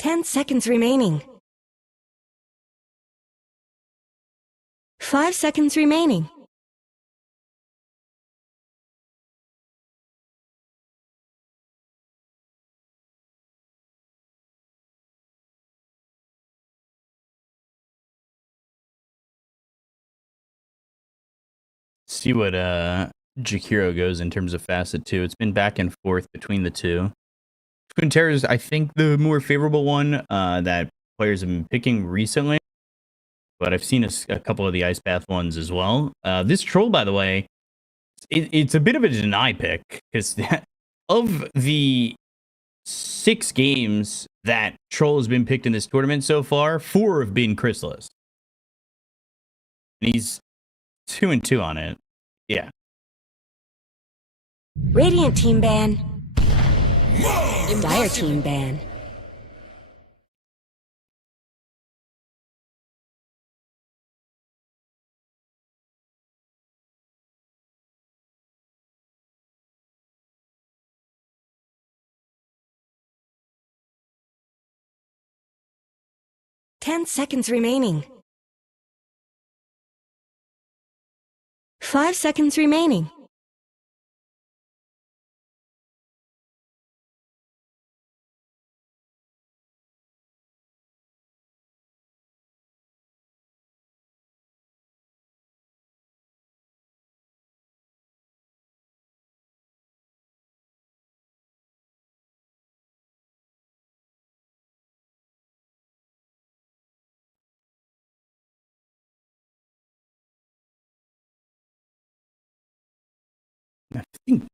10 seconds remaining. 5 seconds remaining. See what Jakiro goes in terms of Facet 2. It's been back and forth between the two. Twin Terror is, I think, the more favorable one that players have been picking recently. But I've seen a couple of the Ice Path ones as well. This Troll, by the way, it's a bit of a deny pick, because of the 6 games that Troll has been picked in this tournament so far, 4 have been Chrysalis. And he's 2-2 on it. Yeah. Radiant team ban. Dire team ban. Ten seconds remaining. 5 seconds remaining.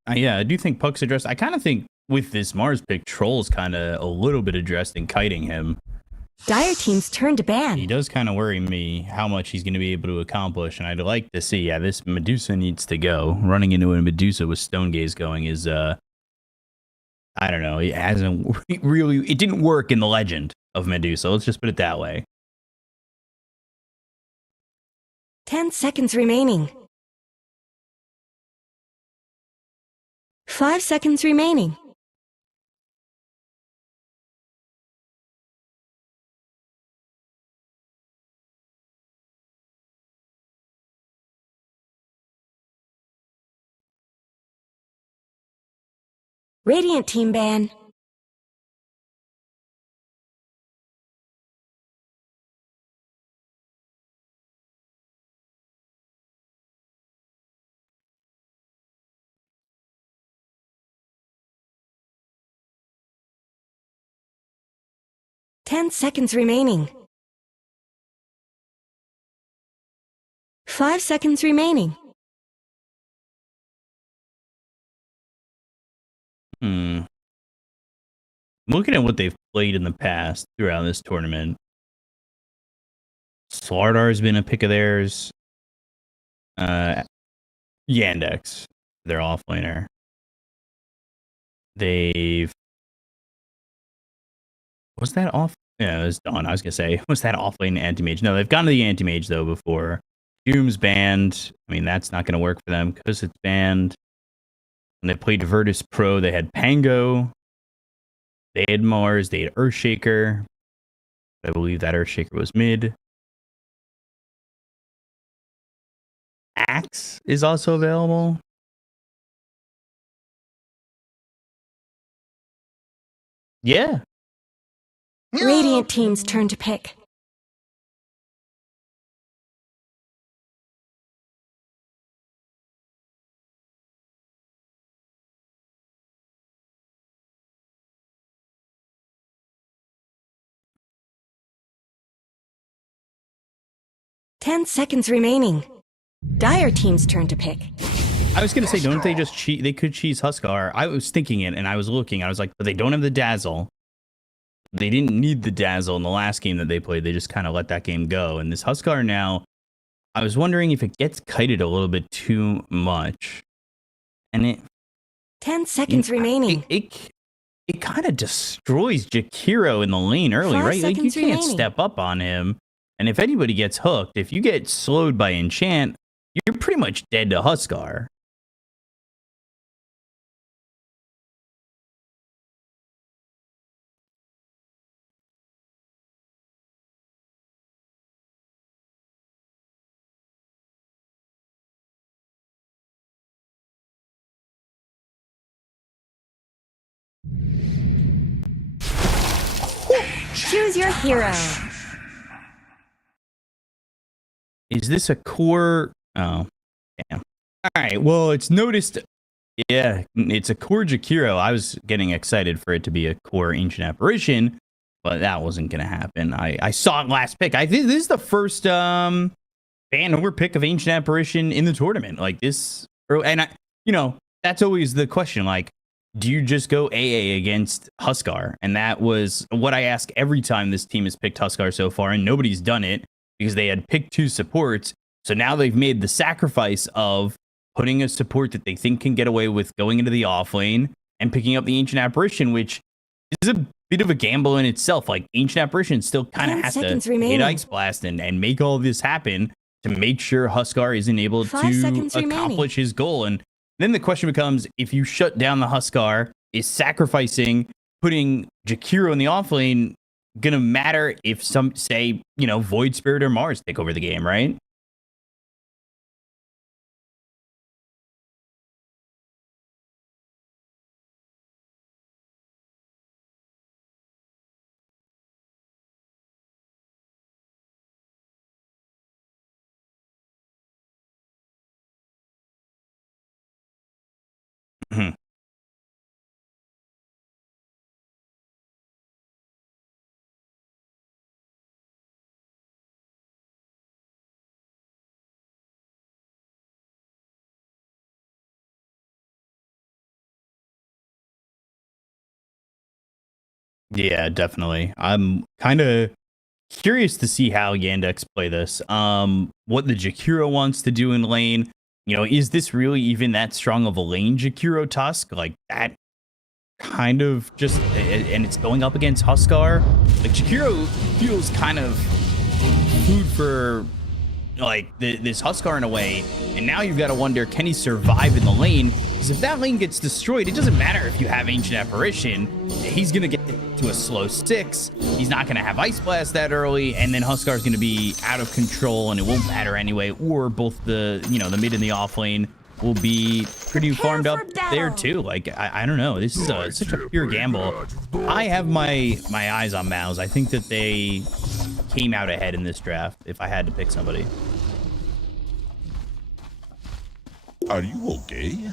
I do think Puck's addressed. I kind of think with this Mars pick, Troll's kind of a little bit addressed in kiting him. Dire team's turn to ban. He does kind of worry me how much he's going to be able to accomplish, and I'd like to see, yeah, this Medusa needs to go. Running into a Medusa with Stone Gaze going is, I don't know, it hasn't really, it didn't work in the legend of Medusa. Let's just put it that way. 10 seconds remaining. 5 seconds remaining. Radiant team ban. Ten seconds remaining. 5 seconds remaining. Looking at what they've played in the past throughout this tournament, Slardar has been a pick of theirs. Yandex, their offlaner. Was that off? Yeah, it was Dawn. I was gonna say, was that offlane anti-mage? No, they've gone to the anti-mage though before. Doom's banned. I mean, that's not gonna work for them because it's banned. When they played Virtus Pro, they had Pango. They had Mars. They had Earthshaker. I believe that Earthshaker was mid. Axe is also available. Yeah. Radiant team's turn to pick. Ten seconds remaining. Dire team's turn to pick. I was gonna say, don't they just cheat? They could cheese Huskar. I was thinking it, and I was looking. I was like, but they don't have the Dazzle. They didn't need the Dazzle in the last game that they played. They just kind of let that game go. And this Huskar now, I was wondering if it gets kited a little bit too much. And it... 10 seconds remaining. It kind of destroys Jakiro in the lane early, right? Like, you can't step up on him. And if anybody gets hooked, if you get slowed by Enchant, you're pretty much dead to Huskar. Choose your hero. Is this a core? Oh, damn. All right. Well, it's noticed. Yeah, it's a core Jakiro. I was getting excited for it to be a core Ancient Apparition, but that wasn't going to happen. I saw it last pick. I think this is the first ban over pick of Ancient Apparition in the tournament. Like this, and that's always the question. Like, do you just go AA against Huskar? And that was what I ask every time this team has picked Huskar so far, and nobody's done it because they had picked 2 supports. So now they've made the sacrifice of putting a support that they think can get away with going into the off lane and picking up the Ancient Apparition, which is a bit of a gamble in itself. Like, Ancient Apparition still kind of has to hit Ice Blast and make all this happen to make sure Huskar isn't able to accomplish his goal. And then the question becomes, if you shut down the Huskar, is sacrificing putting Jakiro in the off lane gonna matter if some, say, Void Spirit or Mars take over the game, right? Yeah, definitely. I'm kind of curious to see how Yandex play this. What the Jakiro wants to do in lane. Is this really even that strong of a lane Jakiro Tusk? Like, that kind of just, and it's going up against Huskar. Like, Jakiro feels kind of food for like this Huskar in a way, and now you've got to wonder, can he survive in the lane? Because if that lane gets destroyed, it doesn't matter if you have Ancient Apparition. He's gonna get to a slow 6. He's not gonna have Ice Blast that early, and then Huskar's gonna be out of control, and it won't matter anyway. Or both the the mid and the off lane will be pretty farmed up there too. Like, I don't know. This is such a pure gamble. I have my eyes on MOUZ. I think that they came out ahead in this draft if I had to pick somebody. Are you okay?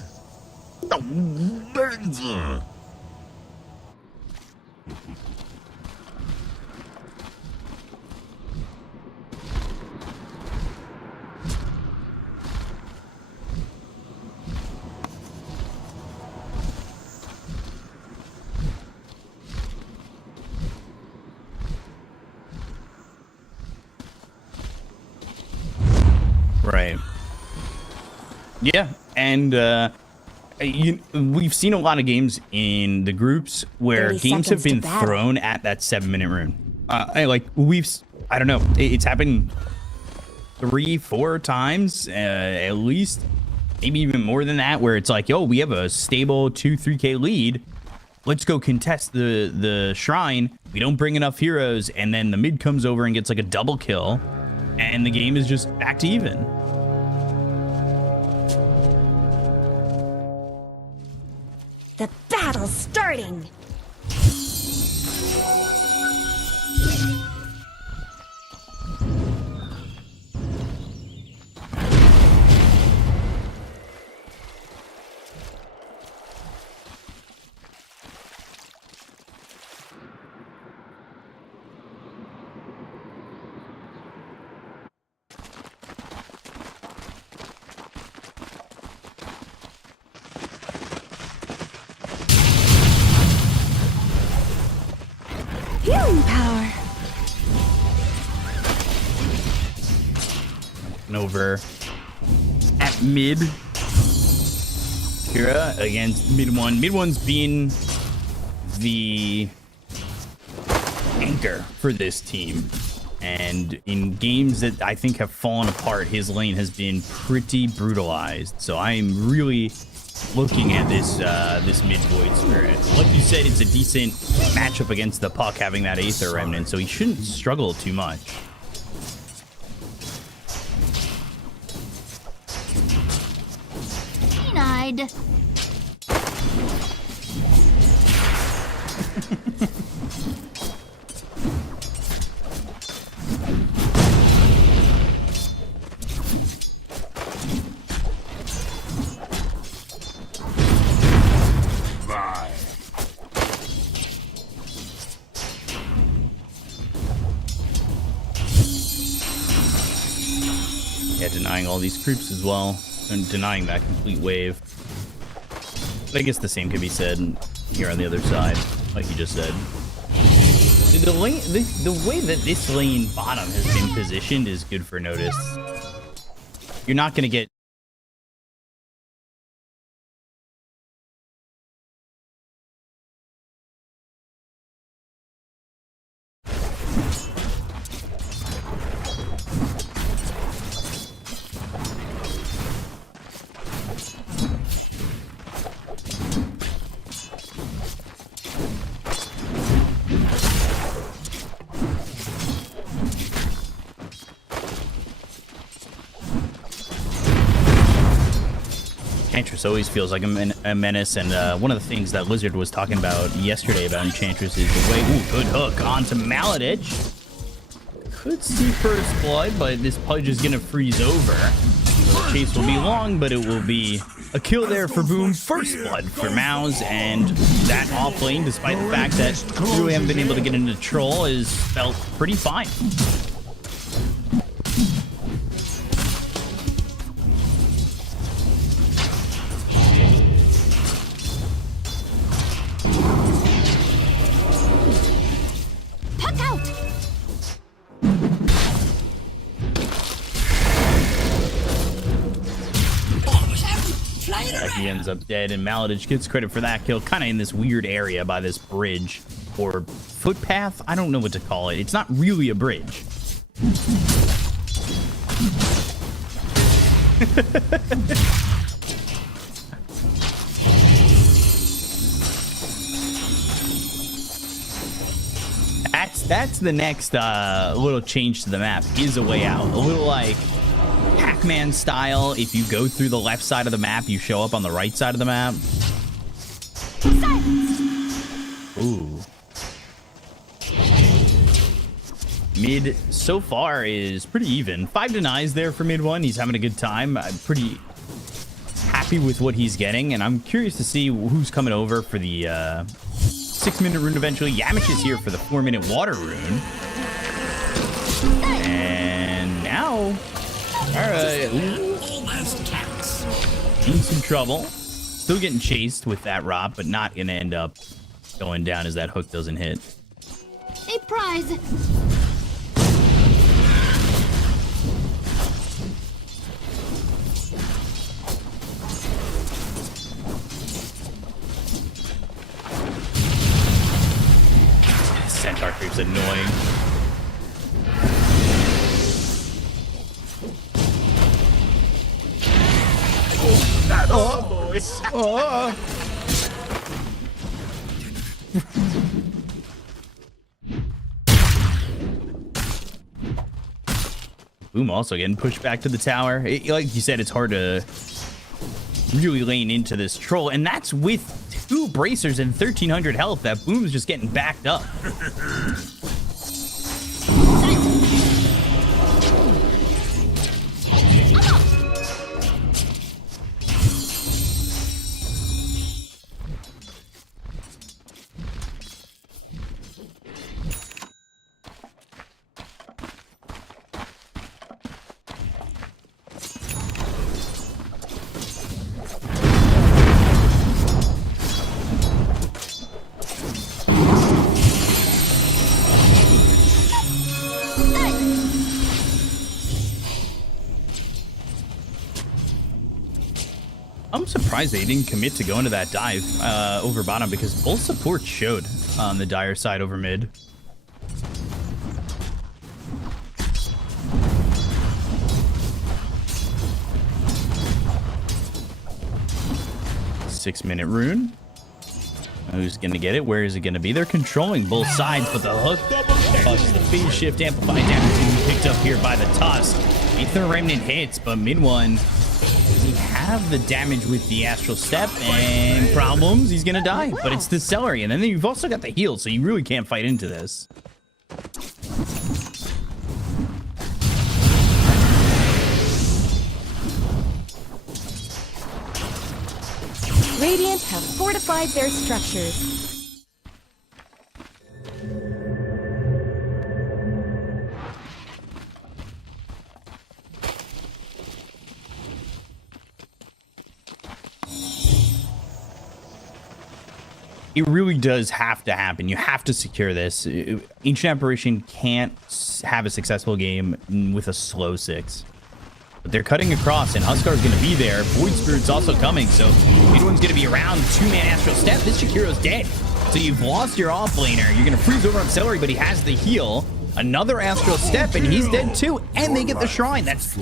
Right. Yeah, and we've seen a lot of games in the groups where games have been thrown at that 7-minute rune. I don't know, it's happened 3-4 times at least, maybe even more than that, where it's like, yo, we have a stable 2-3k lead. Let's go contest the shrine. We don't bring enough heroes, and then the mid comes over and gets like a double kill, and the game is just back to even. The battle's starting. Healing power. Over at mid. Kira against mid one. Mid one's been the anchor for this team. And in games that I think have fallen apart, his lane has been pretty brutalized. So I'm really looking at this this mid Void Spirit. Like you said, it's a decent matchup against the Puck having that Aether Remnant, so he shouldn't struggle too much. Denied. Yeah, denying all these creeps as well, and denying that complete wave. But I guess the same could be said here on the other side, like you just said. The way that this lane bottom has been positioned is good for notice. You're not going to get... Enchantress always feels like a menace, and one of the things that Lizard was talking about yesterday about Enchantress is the way... Ooh, good hook onto Maladich. Could see first blood, but this Pudge is going to freeze over. So the chase will be long, but it will be a kill there for Boom. First blood for MOUZ, and that off lane, despite the fact that we really haven't been able to get into Troll, is felt pretty fine. He ends up dead, and Maladich gets credit for that kill, kind of in this weird area by this bridge or footpath. I don't know what to call it. It's not really a bridge. That's the next little change to the map, is a way out. A little like Pac-Man style. If you go through the left side of the map, you show up on the right side of the map. Ooh. Mid so far is pretty even. 5 denies there for mid one. He's having a good time. I'm pretty happy with what he's getting, and I'm curious to see who's coming over for the 6-minute rune eventually. Yamich is here for the 4-minute water rune. And now... Alright. In some trouble. Still getting chased with that Rop, but not going to end up going down as that hook doesn't hit. A prize. Centaur creep's annoying. Oh, boys. Oh. Boom also getting pushed back to the tower. Like you said, it's hard to really lane into this troll, and that's with 2 bracers and 1300 health. That Boom's just getting backed up. I'm surprised they didn't commit to going to that dive over bottom, because both supports showed on the dire side over mid. Six-minute rune. Who's gonna get it? Where is it gonna be? They're controlling both sides, but the hook causes the phase shift amplified damage picked up here by the Tusk. Aether Remnant hits, but mid one, does he have the damage with the Astral Step? And problems, he's gonna die. But it's the celery, and then you've also got the heal, so you really can't fight into this. Radiant have fortified their structures. It really does have to happen. You have to secure this. Ancient Apparition can't have a successful game with a slow 6. But they're cutting across, and Huskar's going to be there. Void Spirit's also coming, so Midwan's going to be around. 2-man Astral Step. This Jakiro's dead. So you've lost your offlaner. You're going to freeze over on Celery, but he has the heal. Another Astral Step, and he's dead too. And they get the Shrine. That's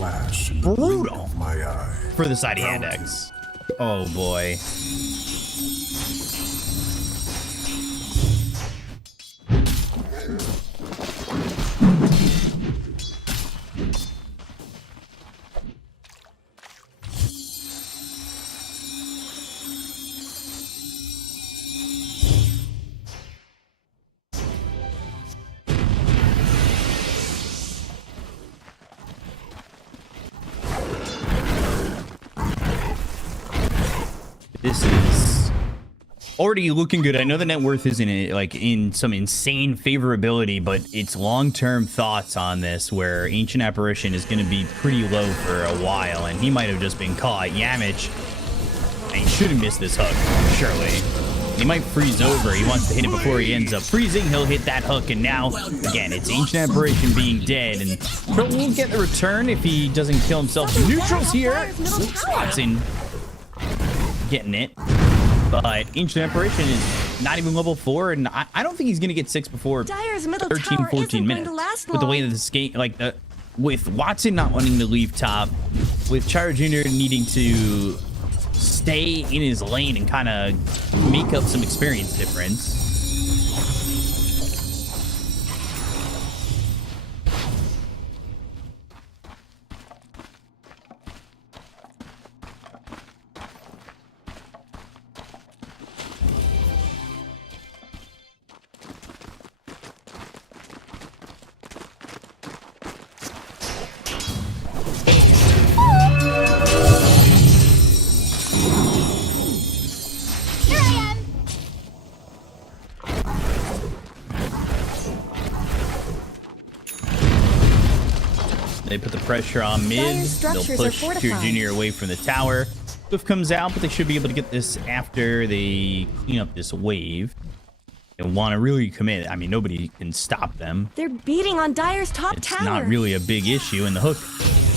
brutal for the side of Yandex. Oh, boy. This is already looking good. I know the net worth isn't in some insane favorability, but it's long-term thoughts on this where Ancient Apparition is going to be pretty low for a while, and he might have just been caught. Yamich, and he shouldn't miss this hook, surely. He might freeze over. He wants to hit it before he ends up freezing. He'll hit that hook, and now, again, it's Ancient Apparition being dead, and Grou will get the return if he doesn't kill himself. Neutrals here. Watson getting it, but Ancient Apparition is not even level 4, and I don't think he's gonna get 6 before 13, 14 minutes. With the way that this game, with Watson not wanting to leave top, with Chara Jr. needing to stay in his lane and kind of make up some experience difference. They put the pressure on mid. They'll push Tear Junior away from the tower. Swift comes out, but they should be able to get this after they clean up this wave. They want to really commit. I mean, nobody can stop them. They're beating on Dire's top tower. It's not really a big issue, and the hook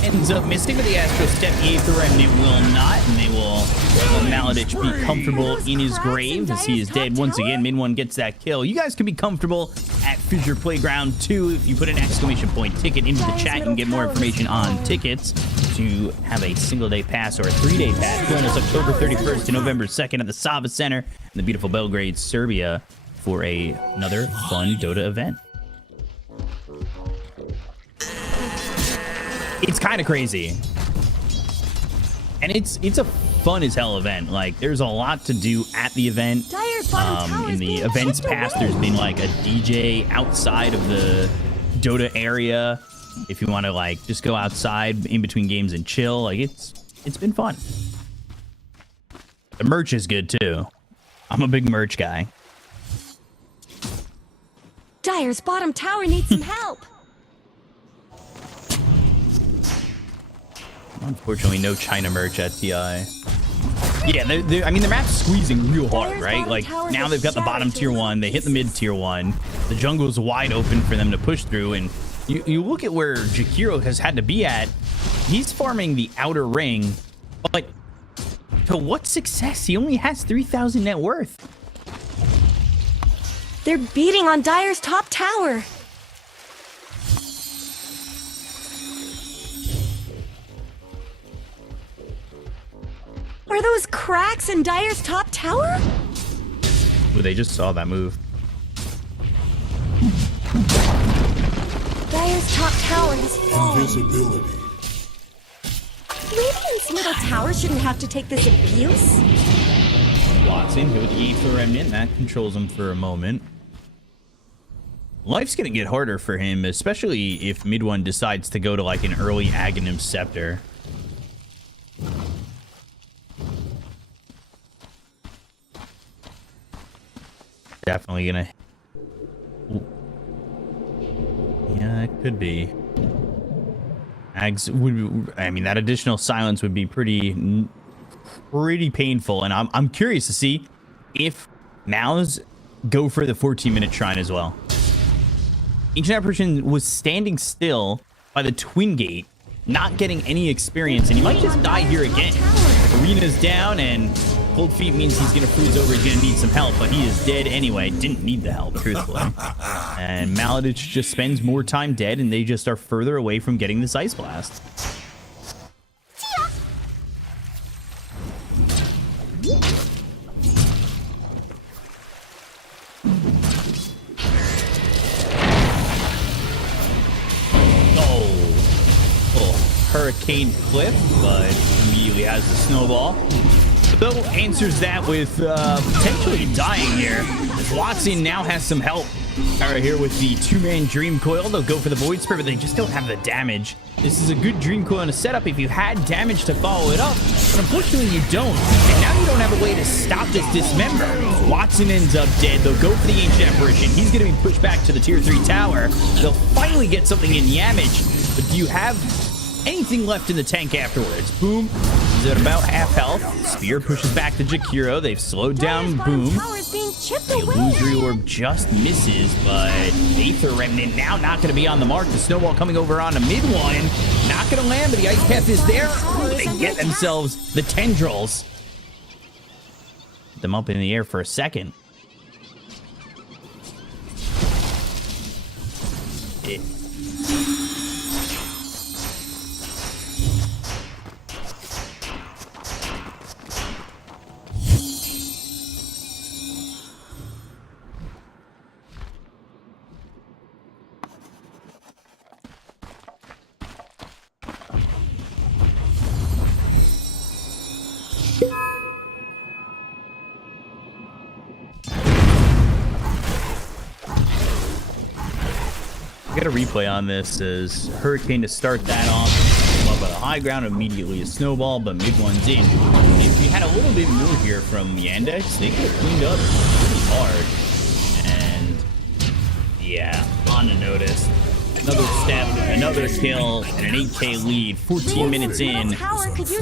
ends up missing, but the Astro Step gave the Remnant will not, and they will let Maladich be comfortable in his grave as he is dead once again. Min1 gets that kill. You guys can be comfortable at Fissure Playground 2 if you put an exclamation point ticket into the chat and get more information on tickets to have a single-day pass or a 3-day pass. Join us October 31st to November 2nd at the Sava Center in the beautiful Belgrade, Serbia for another fun Dota event. It's kind of crazy, and it's a fun as hell event. Like, there's a lot to do at the event. In the events past, there's been like a DJ outside of the Dota area if you want to like just go outside in between games and chill. Like, it's been fun. The merch is good too. I'm a big merch guy. Dire's bottom tower needs some help. Unfortunately, no China merch at TI. Yeah, I mean, the map's squeezing real hard, right? Like, now they've got the bottom tier 1. They hit the mid tier 1. The jungle's wide open for them to push through. And you look at where Jakiro has had to be at. He's farming the outer ring. But to what success? He only has 3,000 net worth. They're beating on Dire's top tower. Are those cracks in Dire's top tower? Ooh, they just saw that move. Dire's top tower has fallen. Invisibility. Radiant's middle tower shouldn't have to take this abuse. Watson hit with the Aether Remnant. That controls him for a moment. Life's gonna get harder for him, especially if Mid1 decides to go to like an early Aghanim Scepter. Definitely gonna... Yeah, it could be. Ags would... I mean, that additional silence would be pretty painful, and I'm curious to see if MOUZ go for the 14-minute shrine as well. Ancient Apparition was standing still by the Twin Gate, not getting any experience, and he might just die here again. Arena's down, and Cold Feet means he's going to freeze over. He's going to need some help, but he is dead anyway. Didn't need the help, truthfully. And Maladich just spends more time dead, and they just are further away from getting this Ice Blast. Hurricane Cliff, but immediately has the snowball. Though answers that with potentially dying here. As Watson now has some help. Right here with the two-man Dream Coil. They'll go for the Void Spirit, but they just don't have the damage. This is a good Dream Coil in a setup if you had damage to follow it up, but unfortunately you don't. And now you don't have a way to stop this Dismember. Watson ends up dead. They'll go for the Ancient Apparition. He's going to be pushed back to the Tier 3 tower. They'll finally get something in Yamage, but do you have anything left in the tank afterwards? Boom is at about half health. Spear pushes back to Jakiro. They've slowed down Boom. The illusory orb just misses, but Aether Remnant now not going to be on the mark. The snowball coming over on a mid one. Not going to land, but the Ice Path is there. They get themselves the tendrils. Put them up in the air for a second. Get a replay on this as Hurricane to start that off. Up at a high ground, immediately a snowball, but mid one's in. If you had a little bit more here from Yandex, they could have cleaned up pretty hard. And yeah, on the notice. Another step, another kill, and an 8k lead. 14 minutes in,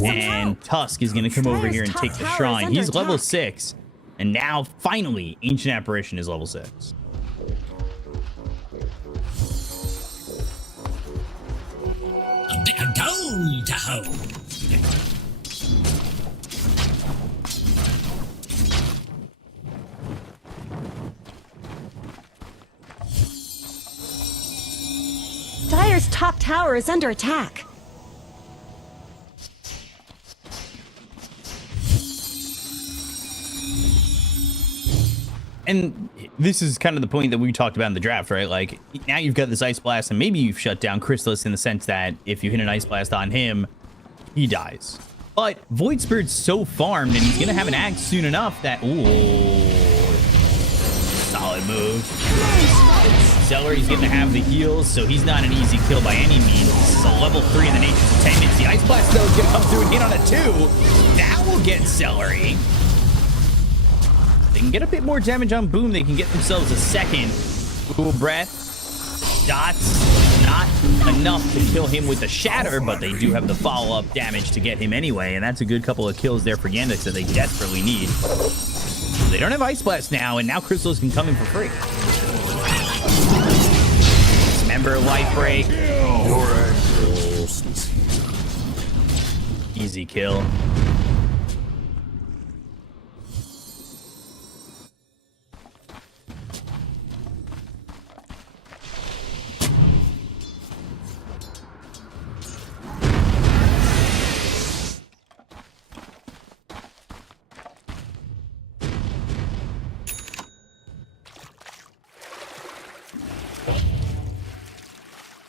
and Tusk is going to come over here and take the shrine. He's level 6, and now finally Ancient Apparition is level 6. Goal to hold. Dire's top tower is under attack. And this is kind of the point that we talked about in the draft, right? Like, now you've got this Ice Blast, and maybe you've shut down Chrysalis in the sense that if you hit an Ice Blast on him, he dies. But Void Spirit's so farmed, and he's going to have an axe soon enough that... Ooh. Solid move. Celery's going to have the heals, so he's not an easy kill by any means. This is a level 3 in the Nature's Attendance. The Ice Blast, though, is going to come through and hit on a 2. That will get Celery. They can get a bit more damage on Boom. They can get themselves a second. Cool Breath. Dots. Not enough to kill him with the Shatter, but they do have the follow-up damage to get him anyway, and that's a good couple of kills there for Yandex that they desperately need. They don't have Ice Blast now, and now Crystals can come in for free. Dismember, Life Break. Easy kill.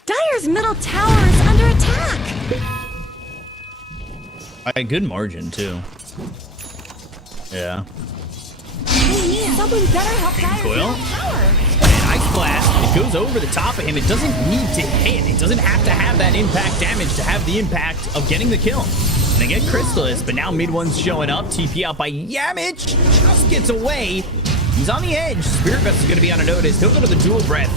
Dire's middle tower is under attack. A good margin, too. Yeah. Someone better help Dire's Coil. middle tower. And Ice Blast, it goes over the top of him. It doesn't need to hit. It doesn't have to have that impact damage to have the impact of getting the kill. And they get Chrysalis, but now mid one's showing up. TP out by Yamage. Just gets away. He's on the edge. Spirit Vest is going to be on a notice. He'll go to the Dual Breath.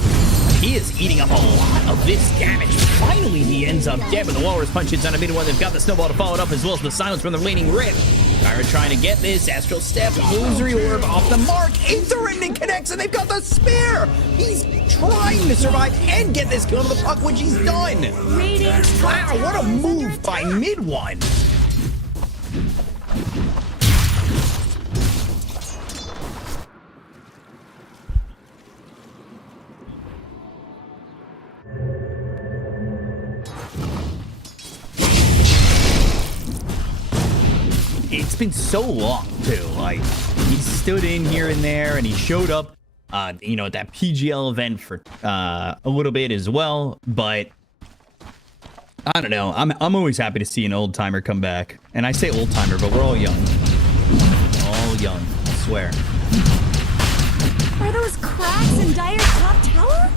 He is eating up a lot of this damage. Finally, he ends up dead, but the Walrus Punch hits on a mid one. They've got the Snowball to follow it up, as well as the silence from the remaining Rip. Kyra trying to get this. Astral Step, Illusory Orb off the mark. Aether Remnant connects, and they've got the Spear. He's trying to survive and get this kill to the puck, which he's done. Wow, what a move by mid one. It's been so long too. Like, he stood in here and there, and he showed up, you know, at that PGL event for a little bit as well. But I don't know. I'm always happy to see an old timer come back, and I say old timer, but we're all young. All young, I swear. Are those cracks in Dire's top tower?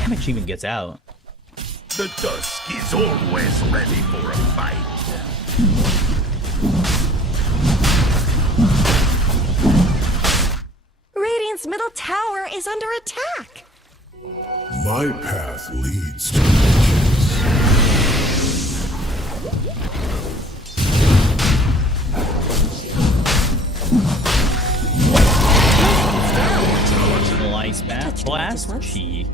Damage even gets out. The dusk is always ready for a fight. Radiant's middle tower is under attack. My path leads to riches. Little ice bath blast. Cheeky.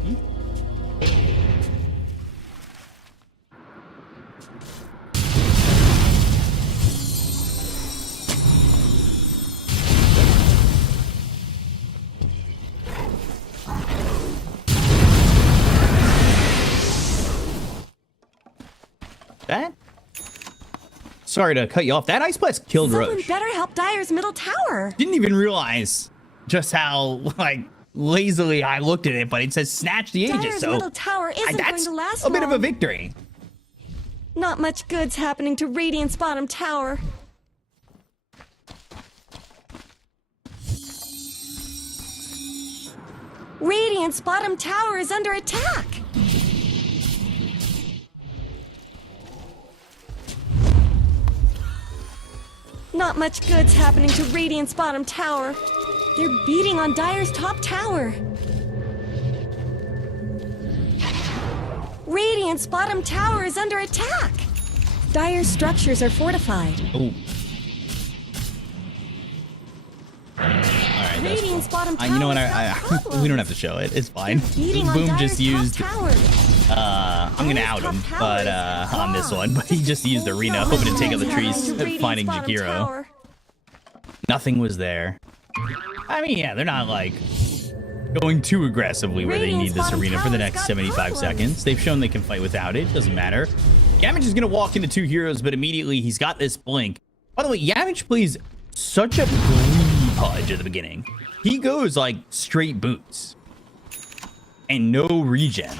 That? Sorry to cut you off. That Ice Blast killed Someone Roche. better help Dire's middle tower. Didn't even realize just how, like, lazily I looked at it, but it says Snatch the Aegis, Dire's so middle tower isn't going that's to last a bit of a long. victory. Not much good's happening to Radiant's bottom tower. Radiant's bottom tower is under attack. Not much good's happening to Radiant's bottom tower. They're beating on Dire's top tower. Radiant's bottom tower is under attack. Dire's structures are fortified. Oh. Alright, that's Radiant's bottom tower you know what? is not We problems. don't have to show it. It's fine. Beating on Boom Dire's just top used. tower. I'm gonna out him, but on this one, but he just used Arena, hoping to take out the trees, finding Jakiro. Nothing was there. I mean, yeah, they're not like going too aggressively where they need this arena for the next 75 seconds. They've shown they can fight without it. Doesn't matter. Yamich is gonna walk into two heroes, but immediately he's got this blink. By the way, Yamich plays such a greedy pudge at the beginning. He goes like straight boots and no regen.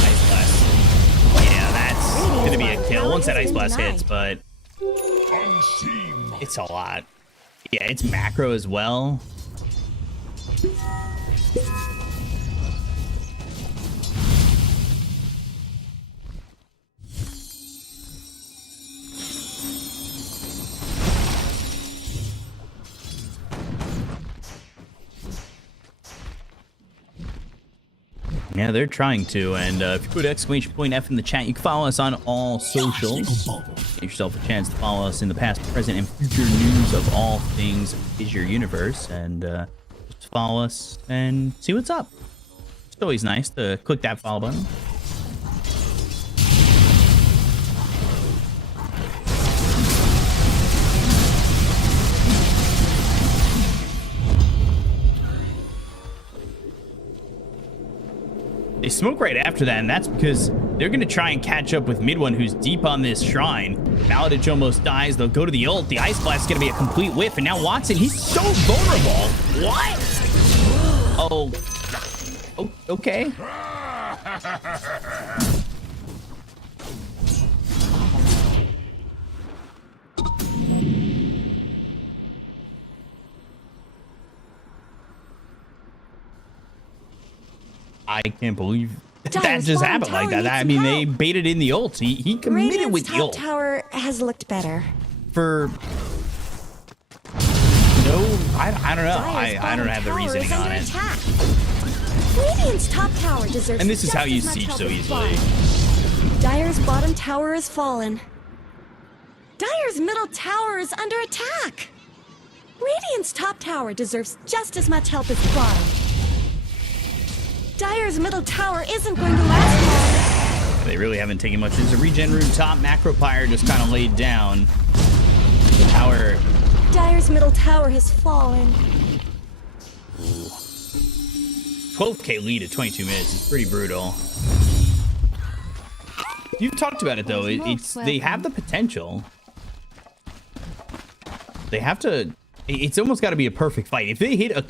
Ice Blast. Yeah, that's gonna be a kill once that Ice Blast hits, but it's a lot. Yeah, it's macro as well. Yeah, they're trying to, and if you put !F in the chat, you can follow us on all socials. Get yourself a chance to follow us in the past, present, and future news of all things FISSURE Universe, and just follow us and see what's up. It's always nice to click that follow button. They smoke right after that, and that's because they're going to try and catch up with mid one, who's deep on this shrine. Maladich almost dies. They'll go to the ult. The Ice Blast is going to be a complete whiff, and now Watson, he's so vulnerable. What? Oh, okay. I can't believe that Dire's just bottom happened like tower that. I needs mean, some they help. baited in the ult. He committed Radiant's with the top ult. tower has looked better. For no, I don't know. Dire's I don't bottom have the tower reasoning is on under it. attack. Radiant's top tower deserves And this is just how you as much siege help so as easily. bottom. Dire's bottom tower has fallen. Dire's middle tower is under attack. Radiant's top tower deserves just as much help as bottom. Dire's middle tower isn't going to last long. They really haven't taken much. There's a regen rune top. Macro Pyre just kind of laid down. Tower. Dire's middle tower has fallen. 12k lead at 22 minutes is pretty brutal. You've talked about it though. It's they have the potential. They have to. It's almost got to be a perfect fight. If they hit a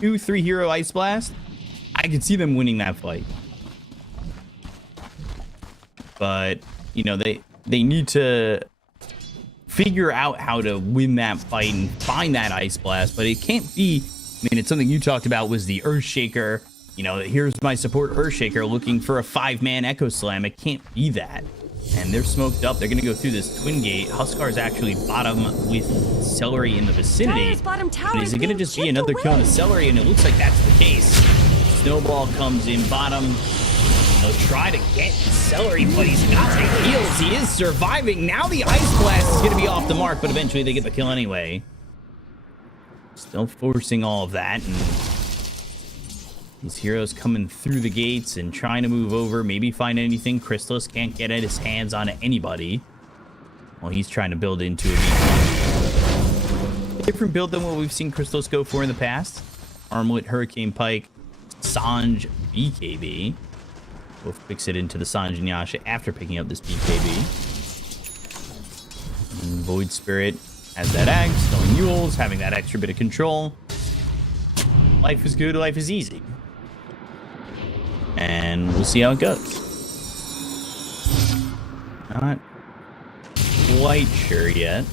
2-3 hero Ice Blast, I could see them winning that fight. But you know they need to figure out how to win that fight and find that Ice Blast. But it can't be. I mean, it's something you talked about was the Earthshaker. You know, here's my support Earthshaker looking for a 5-man Echo Slam. It can't be that. And they're smoked up. They're going to go through this twin gate. Huskar's actually bottom with Celery in the vicinity. Dire's bottom tower But is it going to being just be chipped another kill on the away. Celery? And it looks like that's the case. Snowball comes in bottom. They'll try to get Celery, but he's got the heals. He is surviving. Now the Ice Blast is going to be off the mark, but eventually they get the kill anyway. Still forcing all of that. And these heroes coming through the gates and trying to move over, maybe find anything. Chrysalis can't get his hands on anybody. Well, he's trying to build into a different build than what we've seen Chrysalis go for in the past. Armlet, Hurricane Pike, Sanj, BKB. Both fix it into the Sanj and Yasha after picking up this BKB. And Void Spirit has that axe, throwing mules, having that extra bit of control. Life is good, life is easy. And we'll see how it goes. Not quite sure yet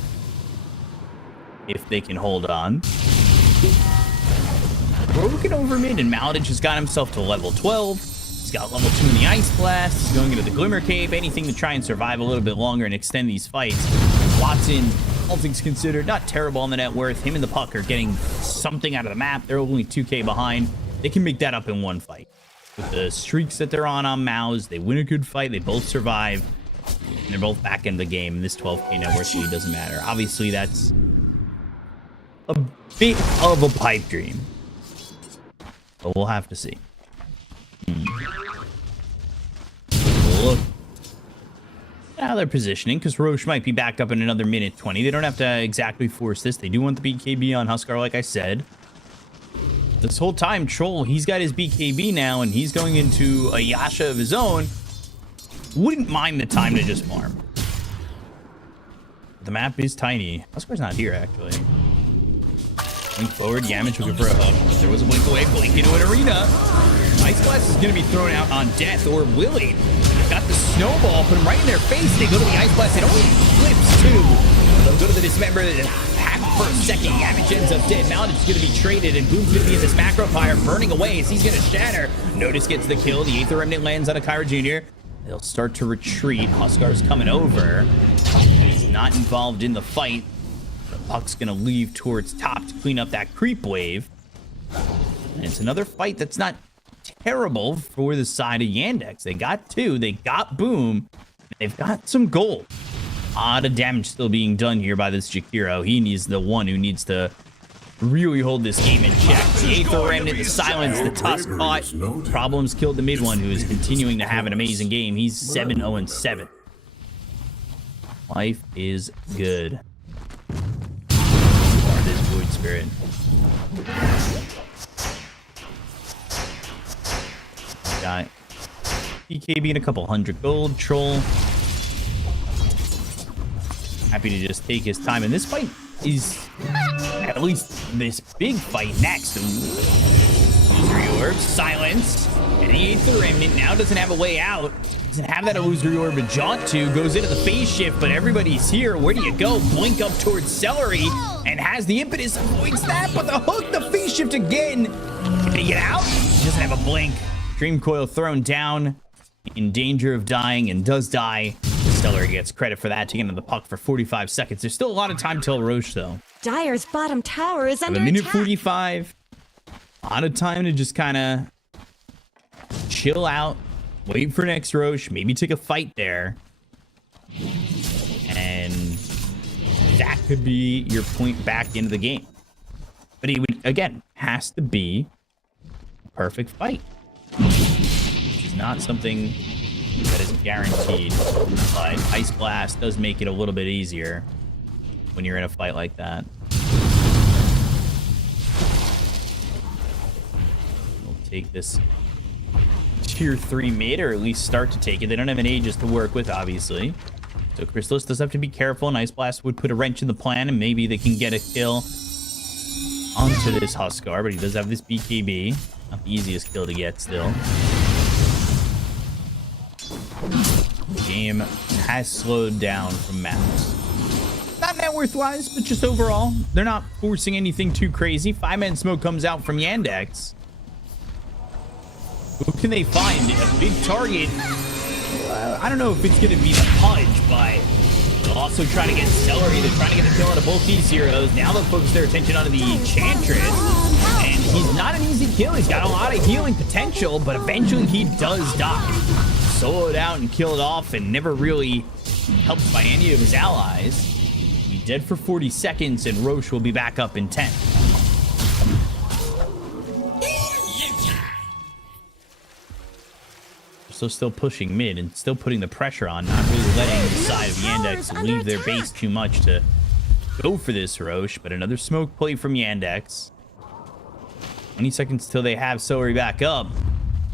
if they can hold on. Broken over mid, and Maladich has got himself to level 12. He's got level 2 in the Ice Blast. He's going into the Glimmer Cave. Anything to try and survive a little bit longer and extend these fights. Watson, all things considered, not terrible on the net worth. Him and the Puck are getting something out of the map. They're only 2k behind. They can make that up in one fight. With the streaks that they're on MOUZ, they win a good fight. They both survive. And they're both back in the game. This 12k net worth lead doesn't matter. Obviously, that's a bit of a pipe dream. But we'll have to see. Look how they're positioning, because Roche might be back up in another minute 20. They don't have to exactly force this. They do want the BKB on Huskar, like I said. This whole time, Troll, he's got his BKB now, and he's going into a Yasha of his own. Wouldn't mind the time to just farm. The map is tiny. Huskar's not here, actually. Blink forward, Yamage looking for a hook. There was a blink away, blink into an arena. Ice Blast is going to be thrown out on death, or willing. Got the snowball, put him right in their face. They go to the Ice Blast. It only flips too. They'll go to the Dismember. Half for a second. Yamage ends up dead. Maladich is going to be traded, and Boom's going to be in this Macro Fire, burning away as he's going to shatter. Notice gets the kill. The Aether Remnant lands on a Kyra Jr. They'll start to retreat. Huskar's coming over. He's not involved in the fight. The Puck's going to leave towards top to clean up that creep wave. And it's another fight that's not terrible for the side of Yandex. They got 2. They got Boom. They've got some gold. A lot of damage still being done here by this Jakiro. He needs the one who needs to really hold this game in check. The Aether Remnant, the Silence, the Tusk caught. Problems killed the mid one, who is continuing to have an amazing game. He's 7-0-7. Life is good. For this Void Spirit. Got BKB and a couple hundred gold. Troll happy to just take his time, and this fight is at least this big fight next. Illusory Orb, Silence, and the Aether Remnant now doesn't have a way out. Doesn't have that Illusory Orb to jaunt to. Goes into the phase shift, but everybody's here. Where do you go? Blink up towards Celery, and has the impetus, avoids that, but the hook, the phase shift again. Can he get out? He doesn't have a blink. Dream Coil thrown down, in danger of dying, and does die. Celery gets credit for that, taking the puck for 45 seconds. There's still a lot of time till Roche, though. Dire's bottom tower is under A minute attack. 45. A lot of time to just kind of chill out, wait for next Roche, maybe take a fight there. And that could be your point back into the game. But he would, again, has to be a perfect fight. Which is not something that is guaranteed. But Ice Blast does make it a little bit easier when you're in a fight like that. We'll take this tier 3 mid, or at least start to take it. They don't have an Aegis to work with, obviously. So Chrysalis does have to be careful, and Ice Blast would put a wrench in the plan, and maybe they can get a kill onto this Huskar, but he does have this BKB. Not the easiest kill to get still. The game has slowed down from MOUZ. Not net worth-wise, but just overall. They're not forcing anything too crazy. 5-man smoke comes out from Yandex. Who can they find? A big target. I don't know if it's going to be the Pudge, but they'll also try to get Celery. They're trying to get the kill out of both these heroes. Now they'll focus their attention onto the Enchantress. And he's not an easy kill. He's got a lot of healing potential, but eventually he does die. Solo it out and kill it off, and never really helped by any of his allies. He'll be dead for 40 seconds, and Roche will be back up in 10. So still pushing mid and still putting the pressure on, not really letting the side of Yandex leave their base too much to go for this Roche. But another smoke play from Yandex. 20 seconds till they have Celery back up.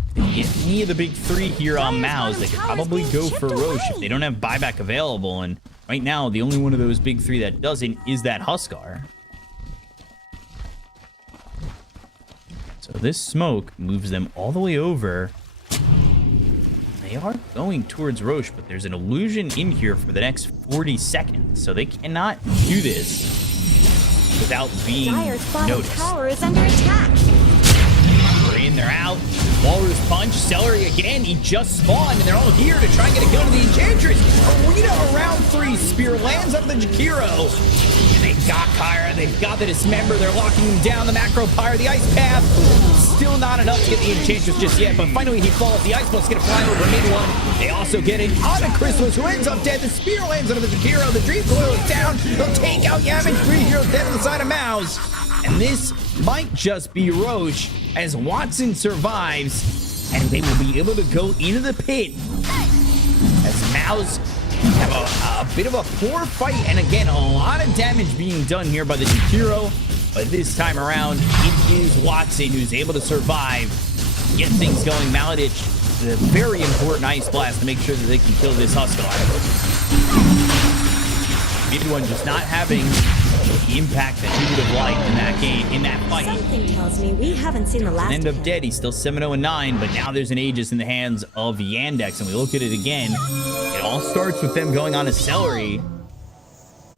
If they get any of the big 3 here on MOUZ, they could probably go for Roche if they don't have buyback available. And right now, the only one of those big 3 that doesn't is that Huskar. So this smoke moves them all the way over. They are going towards Roche, but there's an illusion in here for the next 40 seconds, so they cannot do this without being Dire's bottom noticed. tower is under attack. They're in, they're out. Walrus Punch, Celery again. He just spawned, and they're all here to try and get a kill to the Enchantress. Arena around 3. Spear lands on the Jakiro. And they got Kyra. They've got the Dismember. They're locking him down. The Macro Pyre, the Ice Path. Still not enough to get the Enchantress just yet, but finally he falls. The Ice Blast's gonna fly over mid one. They also get it on the Chrysalis, who ends up dead. The Spear lands onto the Jakiro. The Dream Coil is down. They'll take out Yamage. 3 heroes dead on the side of MOUZ. And this might just be Roche as Watson survives, and they will be able to go into the pit as MOUZ have a bit of a poor fight, and again, a lot of damage being done here by the Jakiro. But this time around, it is Watson who's able to survive, get things going. Maladich, the very important Ice Blast to make sure that they can kill this Huskar. Mid one just not having the impact that he would have liked in that game, in that fight. Something tells me we haven't seen the last End of up him. dead. He's still 7-0-9, but now there's an Aegis in the hands of Yandex, and we look at it again. It all starts with them going on a Celery,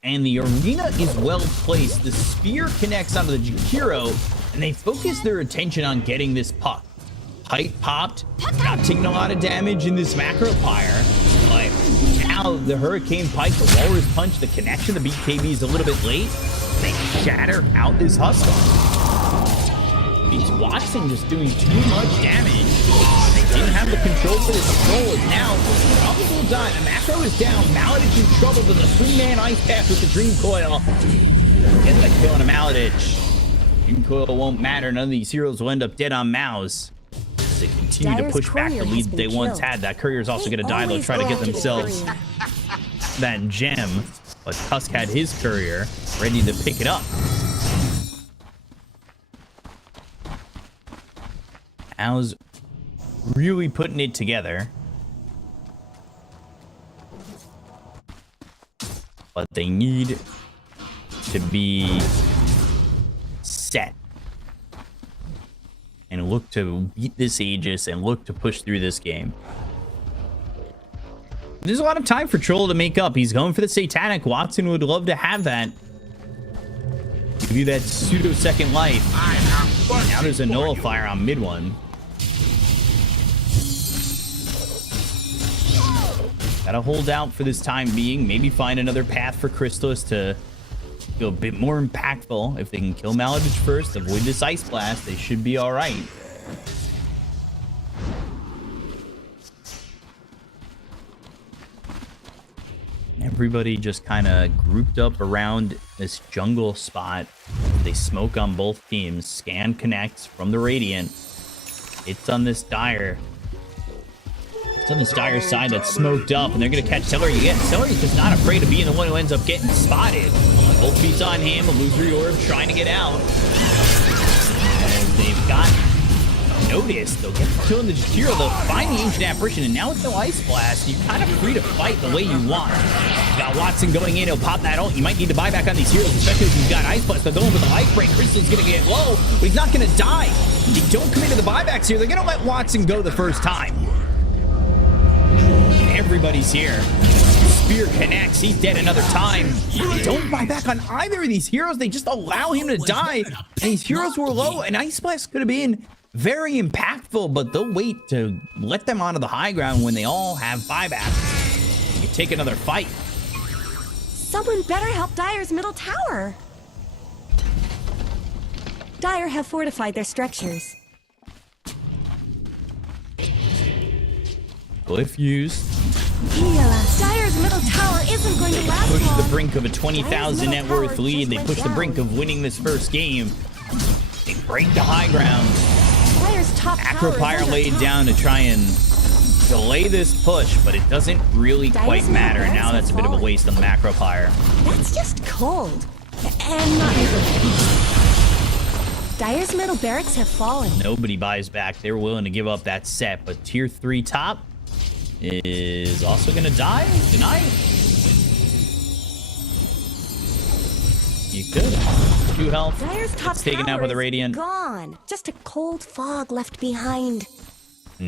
and the arena is well placed. The Spear connects onto the Jakiro, and they focus their attention on getting this puck. Pipe popped, not taking a lot of damage in this Macro Pyre, but now the Hurricane Pike, the Walrus Punch, the connection, the BKB is a little bit late. They shatter out this Huskar. Beats Watson just doing too much damage. They didn't have the control for this troll, and now probably will die. The Macro is down. Maladich in trouble with the 3-man Ice Path with the Dream Coil. Get that kill on a Maladich. Dream Coil won't matter. None of these heroes will end up dead on MOUZ. They continue to Dyer's push back the courier lead has that they been once killed. had. That courier's also They going to die. They'll always try to go get after the themselves courier. that gem, but Tusk had his courier ready to pick it up. MOUZ really putting it together, but they need to be set and look to beat this Aegis and look to push through this game. There's a lot of time for Troll to make up. He's going for the Satanic. Watson would love to have that. Give you that pseudo second life. Now there's a nullifier on mid one. Gotta hold out for this time being. Maybe find another path for Crystallis to go a bit more impactful. If they can kill Maladich first, avoid this Ice Blast, they should be all right. Everybody just kind of grouped up around this jungle spot. They smoke on both teams. Scan connects from the Radiant. It's on this Dire. It's on this Dire side that's smoked up, and they're going to catch Celery again. Celery's just not afraid of being the one who ends up getting spotted. Both feet's on him. Illusory Orb trying to get out. As they've got noticed, they'll get killing the Jakiro. They'll find the Ancient Apparition, and now with no Ice Blast, you're kind of free to fight the way you want. You got Watson going in. He'll pop that ult. You might need to buy back on these heroes, especially if you've got Ice Blast. They're going with the Life Break. Crystal's going to get low, but he's not going to die. You don't commit to the buybacks here. They're going to let Watson go the first time. Everybody's here. Spear connects. He's dead another time. They don't buy back on either of these heroes. They just allow him to die. And these heroes were low. And Ice Blast could have been very impactful, but they'll wait to let them onto the high ground when they all have buyback. You take another fight. Someone better help Dire's middle tower. Dire have fortified their structures. Glyph used. Dire's middle tower isn't going to last Push long. the brink of a 20,000 net worth lead. They push the brink of winning this first game. They break the high ground. Dire's top tower is Acropire under laid attack. down to try and delay this push, but it doesn't really quite matter. Now that's a bit of a waste on the Macropire. That's just cold. And not good. Dire's middle barracks have fallen. Nobody buys back. They're willing to give up that set, but tier 3 top is also going to die tonight. You could. 2 health. Dire's top It's taken tower out by the is Radiant. gone. Just a cold fog left behind.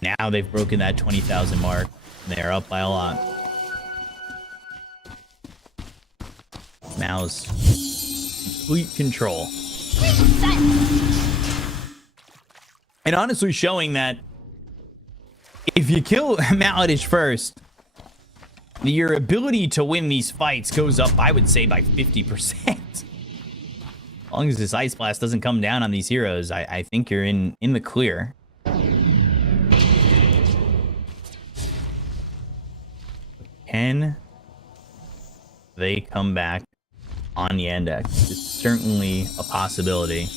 Now they've broken that 20,000 mark. They're up by a lot. MOUZ. Complete control. And honestly showing that if you kill Maladich first, your ability to win these fights goes up, I would say, by 50%. As long as this Ice Blast doesn't come down on these heroes, I think you're in the clear. Can they come back on Yandex? It's certainly a possibility.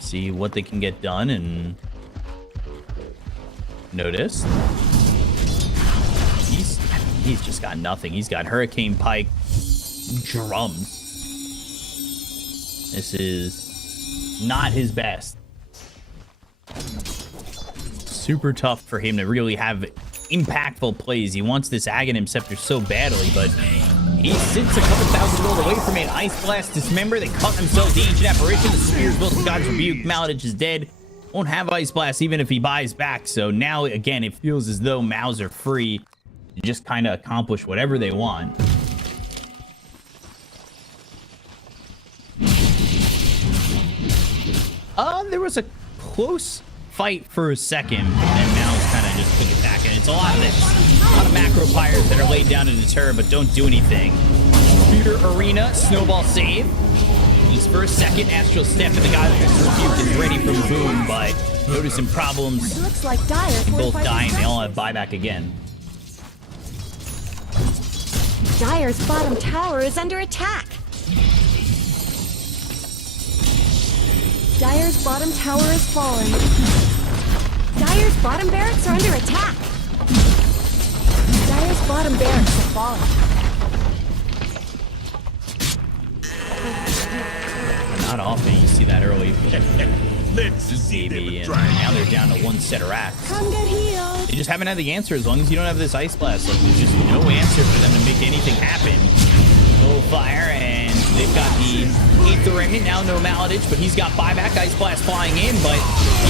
See what they can get done and notice. He's just got nothing. He's got Hurricane Pike, drums. This is not his best. Super tough for him to really have impactful plays. He wants this Aghanim Scepter so badly, but he sits a couple thousand gold away from it. Ice Blast, Dismember. They cut themselves the Ancient Apparition. The Spears built God's Rebuke. Maladich is dead. Won't have Ice Blast even if he buys back. So now, again, it feels as though MOUZ are free to just kind of accomplish whatever they want. There was a close fight for a second, and MOUZ kind of just took it back. And it's a lot of this. A lot of Macropires that are laid down to deter, but don't do anything. Spear Arena, Snowball save. Just for a second, Astral Step, and the guy that's Rebuke is ready from Boom, but noticing problems. It looks like Dire Both dying, they all have buyback again. Dire's bottom tower is under attack. Dire's bottom tower has fallen. Dire's bottom barracks are under attack. Dire's bottom barracks have fallen. Not often you see that early. Let's see Maybe, them and try. now they're down to 1 set of racks. Come get healed. They just haven't had the answer as long as you don't have this Ice Blast. Like, there's just no answer for them to make anything happen. No fire, and they've got the 8th Remnant. Now no Maladich, but he's got buyback. Ice Blast flying in, but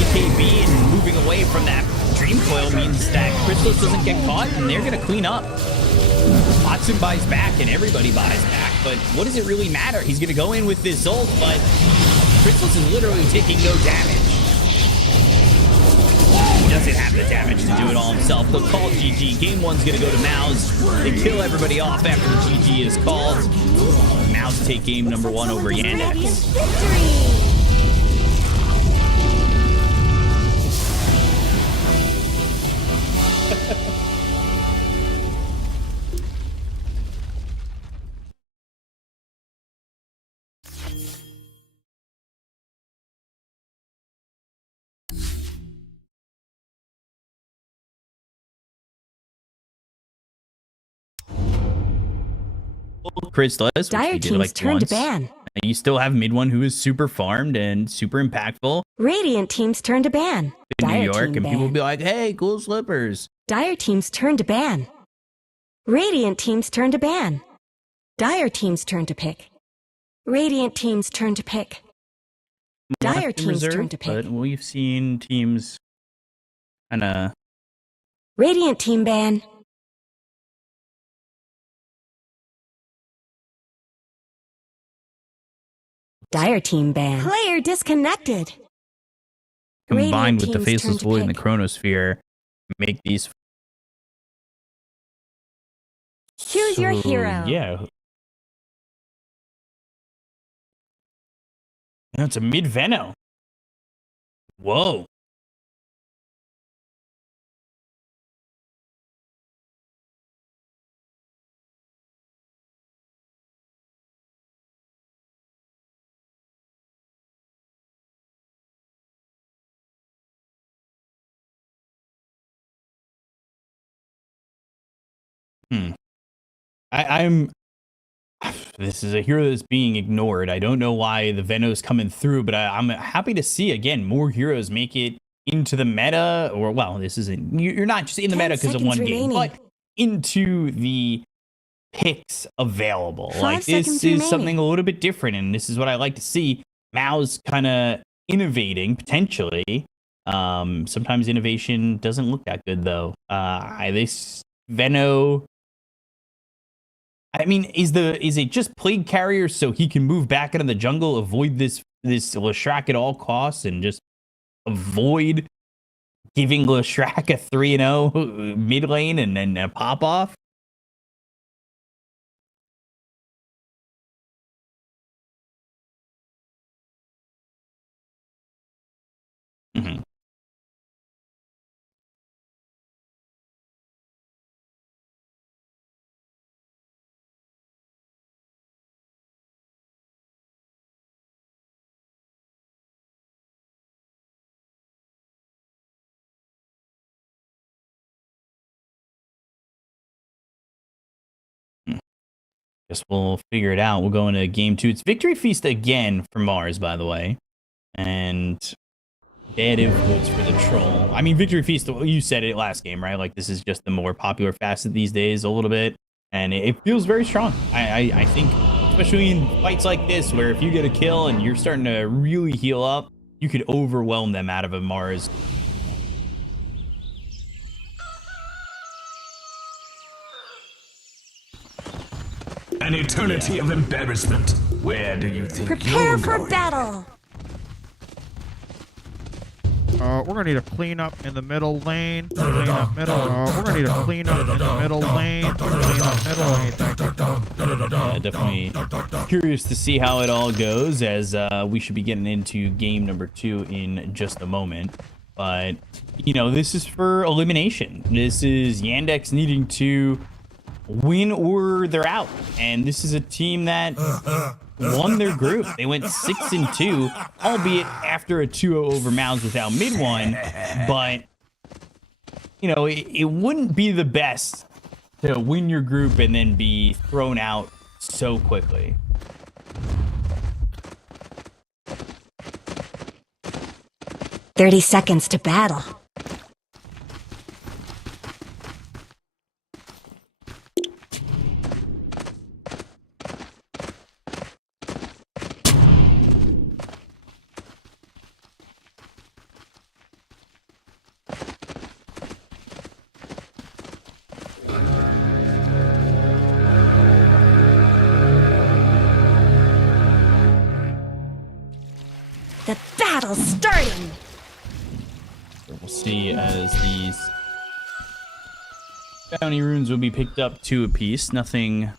EKB and moving away from that Dream Coil means that Crystallis doesn't get caught, and they're going to clean up. Watson buys back, and everybody buys back, but what does it really matter? He's going to go in with this ult, but Crystallis is literally taking no damage. doesn't have the damage to do it all himself. They'll call GG. Game 1's going to go to MOUZ. They kill everybody off after the GG is called. MOUZ take game number 1 over Yandex. Victory! Crystallis, Dire which we did team's like turn once. to ban. You still have mid one who is super farmed and super impactful Radiant team's turn to ban. in New Dire York, team and people will ban. be like, "Hey, cool slippers." Dire team's turn to ban. Radiant team's turn to ban. Dire team's turn to pick. Radiant team's turn to pick. Dire Left in team's reserve, turn to pick. But we've seen teams kind of Radiant team ban. Dire team ban. Player disconnected. combined with the team's turn Faceless to Void and the pick. Chronosphere make these. Choose your hero. Yeah. No, it's a mid Veno. Whoa. I'm. This is a hero that's being ignored. I don't know why the Veno's coming through, but I'm happy to see again more heroes make it into the meta. Or well, this isn't. You're not just in the 10 meta because of seconds one game, remaining. but into the picks available. 5 Like this seconds is remaining. something a little bit different, and this is what I like to see. MOUZ kind of innovating potentially. Sometimes innovation doesn't look that good though. This Veno. I mean, is it just Plague Carrier so he can move back into the jungle, avoid this Leshrac at all costs, and just avoid giving Leshrac a 3-0 mid lane and then a pop off? Mm-hmm. Guess we'll figure it out. We'll go into game 2. It's Victory Feast again for Mars, by the way. And Deadative votes for the troll. I mean, Victory Feast, you said it last game, right? Like, this is just the more popular facet these days a little bit. And it feels very strong. I think, especially in fights like this, where if you get a kill and you're starting to really heal up, you could overwhelm them out of a Mars. An eternity of embarrassment. Where do you think Prepare you're for going? battle. We're gonna need a cleanup in the middle lane. Clean up middle. We're gonna need a cleanup in the middle lane. Clean up middle lane. Definitely curious to see how it all goes, as we should be getting into game number 2 in just a moment. But, you know, this is for elimination. This is Yandex needing to win or they're out. And this is a team that won their group. They went 6-2, albeit after a 2-0 over MOUZ without mid one. But, you know, it wouldn't be the best to win your group and then be thrown out so quickly. "30 seconds to battle." The battle's starting. We'll see see as these bounty runes will be picked up 2 apiece. Nothing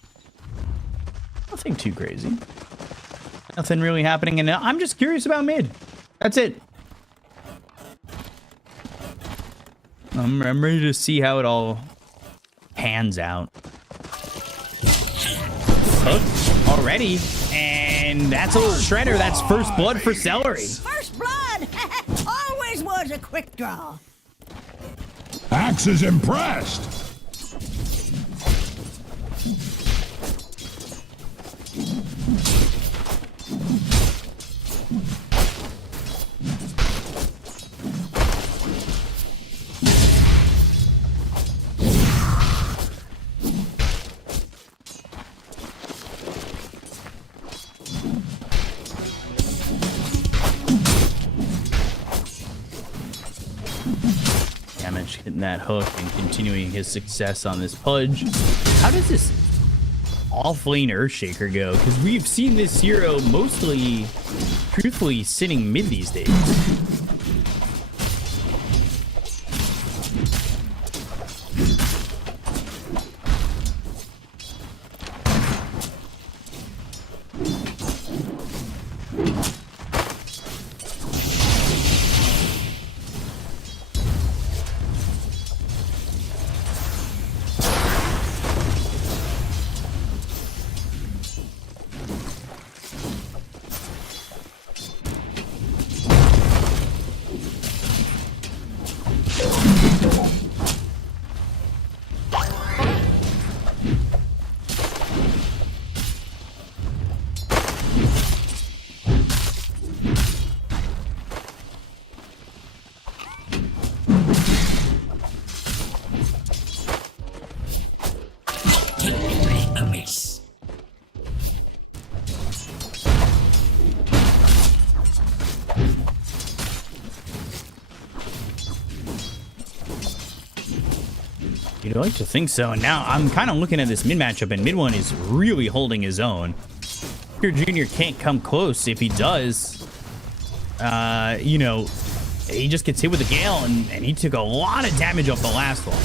too crazy. Nothing really happening, and I'm just curious about mid. That's it. I'm ready to see how it all pans out. Hooked already, and that's a little shredder. That's first blood for Celery. First blood! Always was a quick draw. Axe is impressed. Damage hitting that hook and continuing his success on this Pudge. How does this off-lane Earthshaker go? Because we've seen this hero mostly, truthfully, sitting mid these days. You'd like to think so, and now I'm kind of looking at this mid matchup, and mid one is really holding his own. Your Junior can't come close. If he does, you know, he just gets hit with a gale, and he took a lot of damage off the last one.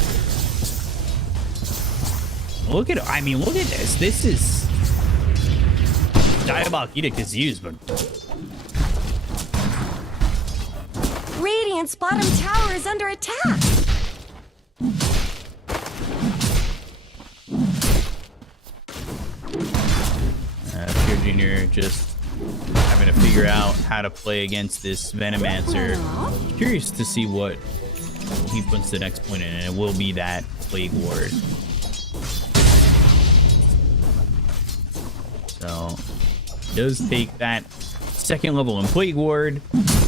Look at, I mean, look at this. This is Diabolic Edict is used, but Radiant's bottom tower is under attack. Pure Junior just having to figure out how to play against this Venomancer. Curious to see what he puts the next point in, and it will be that Plague Ward. So, does take that second level in Plague Ward.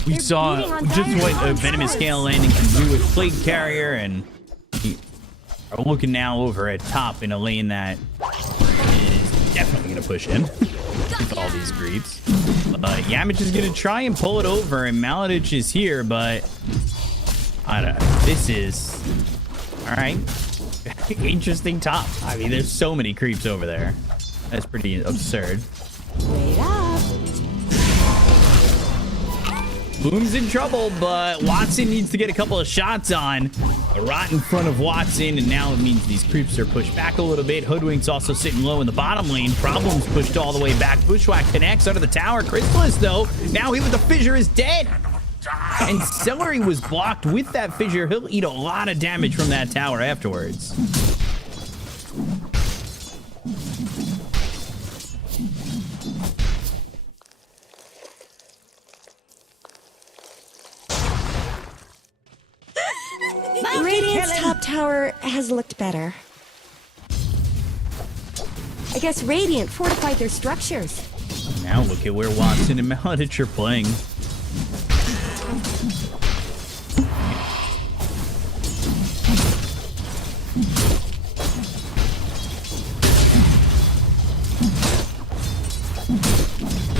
We saw just what a Venomous Scale Landing can do with Plague Carrier, and we are looking now over at top in a lane that is definitely going to push in with all these creeps. Yamich is going to try and pull it over, and Maladich is here, but I don't know. This is, all right, interesting top. I mean, there's so many creeps over there. That's pretty absurd. Wait up. Boom's in trouble, but Watson needs to get a couple of shots on. Right in front of Watson, and now it means these creeps are pushed back a little bit. Hoodwink's also sitting low in the bottom lane. Problem's pushed all the way back. Bushwhack connects under the tower. Chrysalis, though, now he with the fissure is dead. And Celery was blocked with that fissure. He'll eat a lot of damage from that tower afterwards. Radiant's top tower has looked better. I guess Radiant fortified their structures. Now look at where Watson and Maladich are playing.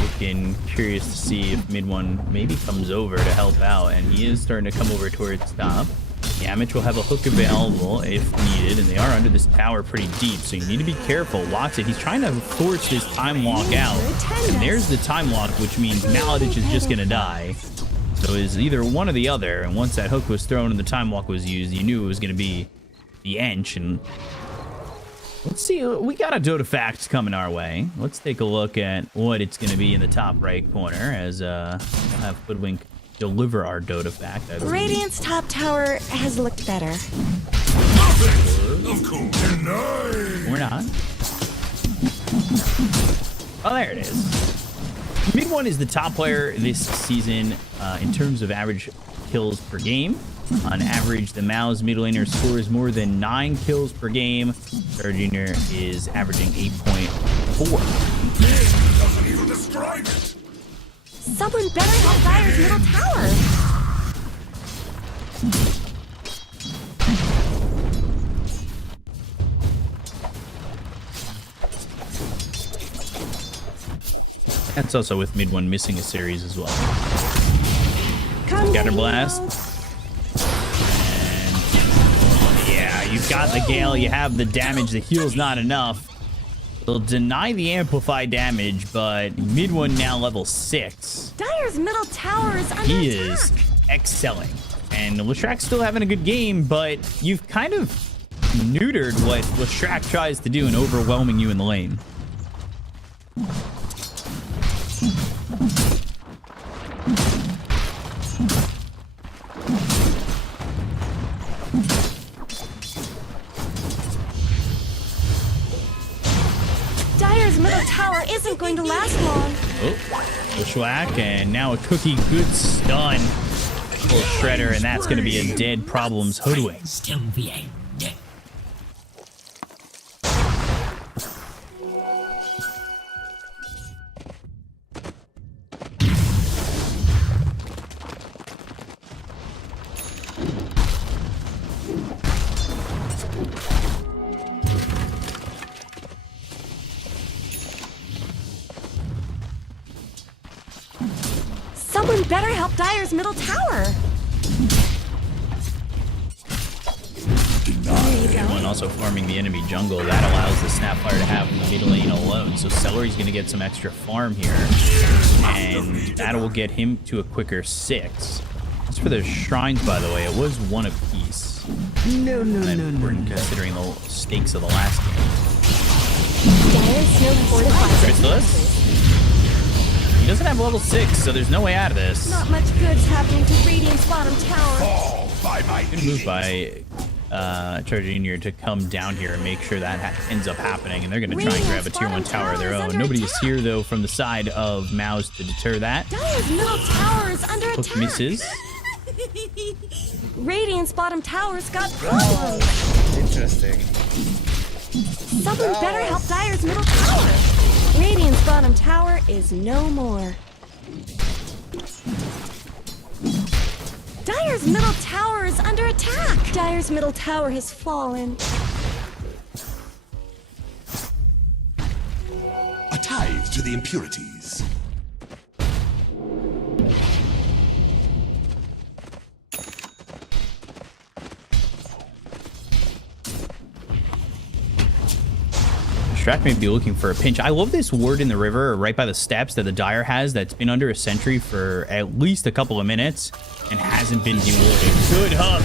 Looking curious to see if mid one maybe comes over to help out, and he is starting to come over towards top. Yamich will have a hook available if needed, and they are under this tower pretty deep, so you need to be careful. Watson, he's trying to force his time walk out, and there's the time walk, which means Maladich is just gonna die. So it was either one or the other. And once that hook was thrown and the time walk was used, you knew it was going to be the Ench. And let's see. We got a Dota fact coming our way. Let's take a look at what it's going to be in the top right corner as we'll have Hoodwink deliver our Dota fact. Radiant's top tower has looked better. Of course. We're not. Oh, there it is. Mid one is the top player this season in terms of average kills per game. On average, the MOUZ mid laner scores more than 9 kills per game. Third junior is averaging 8.4. Doesn't even describe it. Someone better help Dire's middle tower. That's also with mid one missing a series as well. Come Scatter on, blast. And yeah, you've got the Gale, you have the damage, the heal's not enough. They'll deny the amplified damage, but mid one now level 6. Dire's middle tower is under He attack. is excelling. And Leshrack's still having a good game, but you've kind of neutered what Leshrack tries to do in overwhelming you in the lane. Dire's middle tower isn't going to last long. Oh, Leshrack, and now a cookie good stun. Full Shredder, and that's going to be a dead Problems Hoodwink. Someone better help Dire's middle tower. And also farming the enemy jungle, that allows the Snapfire to have the mid lane alone. So Celery's going to get some extra farm here, and that will get him to a quicker 6. As for the shrines, by the way, it was one apiece. No, considering the stakes of the last game. Dire's snow fortified. Chrysalis? He doesn't have level 6, so there's no way out of this. Not much good's happening to Radiant's bottom tower. Fall by my Good move by Charger Junior to come down here and make sure that ends up happening, and they're going to try and grab a tier 1 tower of their own. Nobody is here, though, from the side of MOUZ to deter that. Dire's middle tower is under Hook attack. misses. Radiant's bottom tower's got problems. Interesting. Someone better help Dire's middle tower. Radiant's bottom tower is no more. Dire's middle tower is under attack. Dire's middle tower has fallen. A tithe to the impurities. Shrek may be looking for a pinch. I love this ward in the river right by the steps that the Dire has that's been under a sentry for at least a couple of minutes and hasn't been dewarded. Good hook.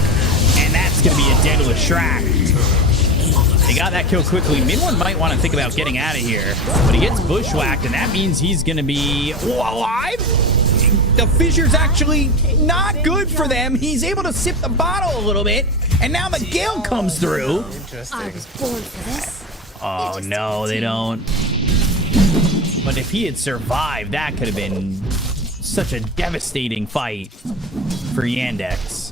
And that's going to be a dead Shrek. They got that kill quickly. Mid one might want to think about getting out of here, but he gets bushwhacked, and that means he's going to be alive. The Fissure's actually not good for them. He's able to sip the bottle a little bit, and now the Gale comes through. I was born for this. Oh, no, they don't. But if he had survived, that could have been such a devastating fight for Yandex.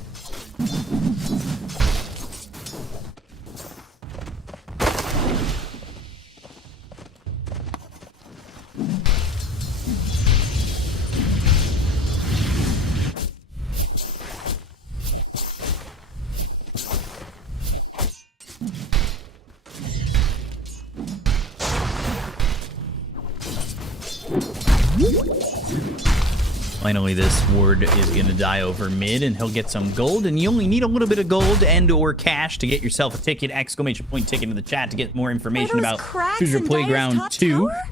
Finally, this ward is going to die over mid, and he'll get some gold. And you only need a little bit of gold and/or cash to get yourself a ticket! Exclamation point ticket in the chat to get more information those about cracks FISSURE in Dire's Playground top 2. tower?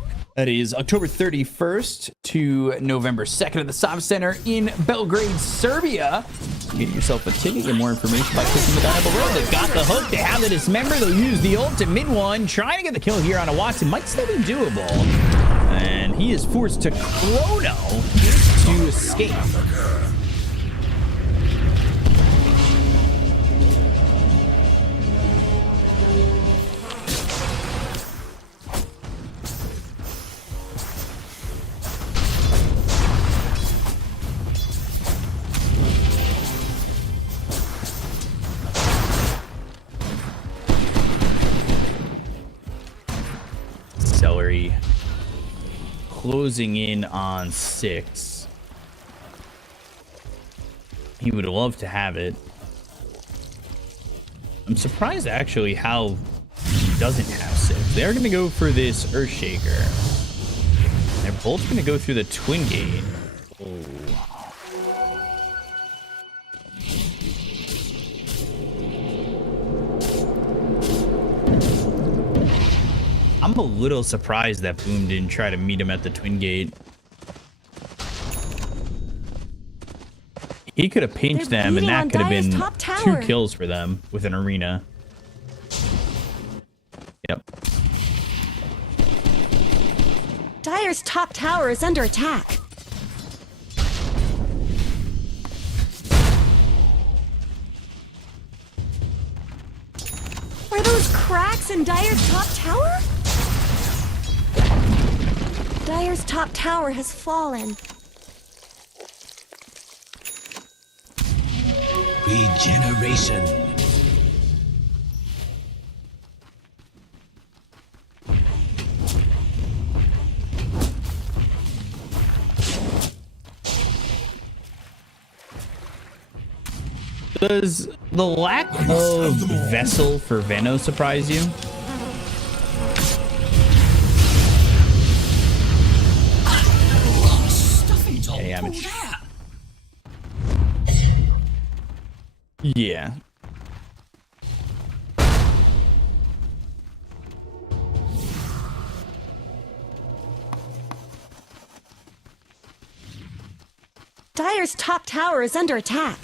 That is October 31st to November 2nd at the Sov Center in Belgrade, Serbia. Get yourself a ticket. Get more information by clicking the down below. They've got the hook. They have the dismember. They'll use the ult to mid one. Trying to get the kill here on a Watson. Might still be doable. And he is forced to chrono to escape. Celery closing in on 6. He would love to have it. I'm surprised actually how he doesn't have 6. They're going to go for this Earthshaker. They're both going to go through the Twin Gate. Oh. I'm a little surprised that Boom didn't try to meet him at the Twin Gate. He could have pinched them, and that could have been 2 kills for them with an arena. Yep. Dire's top tower is under attack. Are those cracks in Dire's top tower? Dire's top tower has fallen. Regeneration. Does the lack of vessel for Veno surprise you? Yeah, yeah. Dire's top tower is under attack.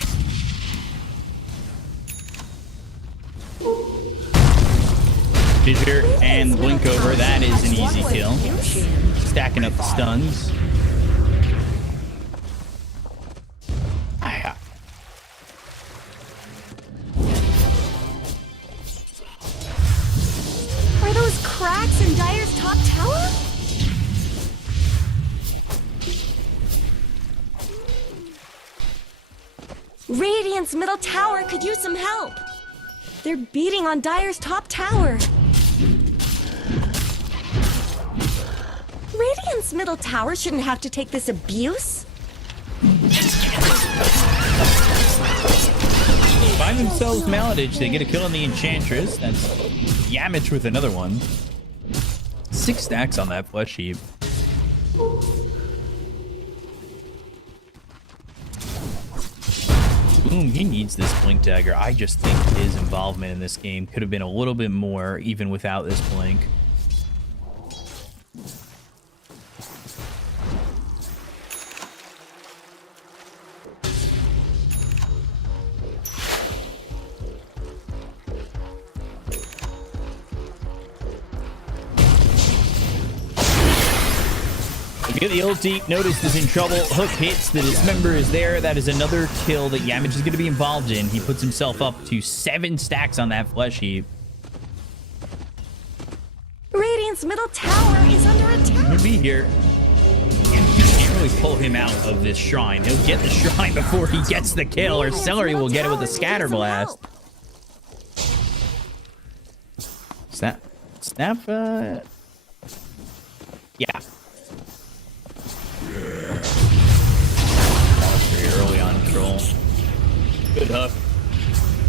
Fissure and blink over. That is an easy kill. Stacking up the stuns. Are those cracks in Dire's top tower? Radiant's middle tower could use some help. They're beating on Dire's top tower. Radiant's middle tower shouldn't have to take this abuse. Find themselves Maladage. They get a kill on the Enchantress. That's Yamich with another one. 6 stacks on that flesh heap. Boom, he needs this blink dagger. I just think his involvement in this game could have been a little bit more even without this blink. Get the ulti. Notice is in trouble. Hook hits. The dismember is there. That is another kill that Yamich is going to be involved in. He puts himself up to 7 stacks on that flesh heap. Radiant's middle tower is under attack. He'll be here. And you can't really pull him out of this shrine. He'll get the shrine before he gets the kill, or Celery will get it with a scatter blast. Snap. Yeah. Very early on troll. Good hook.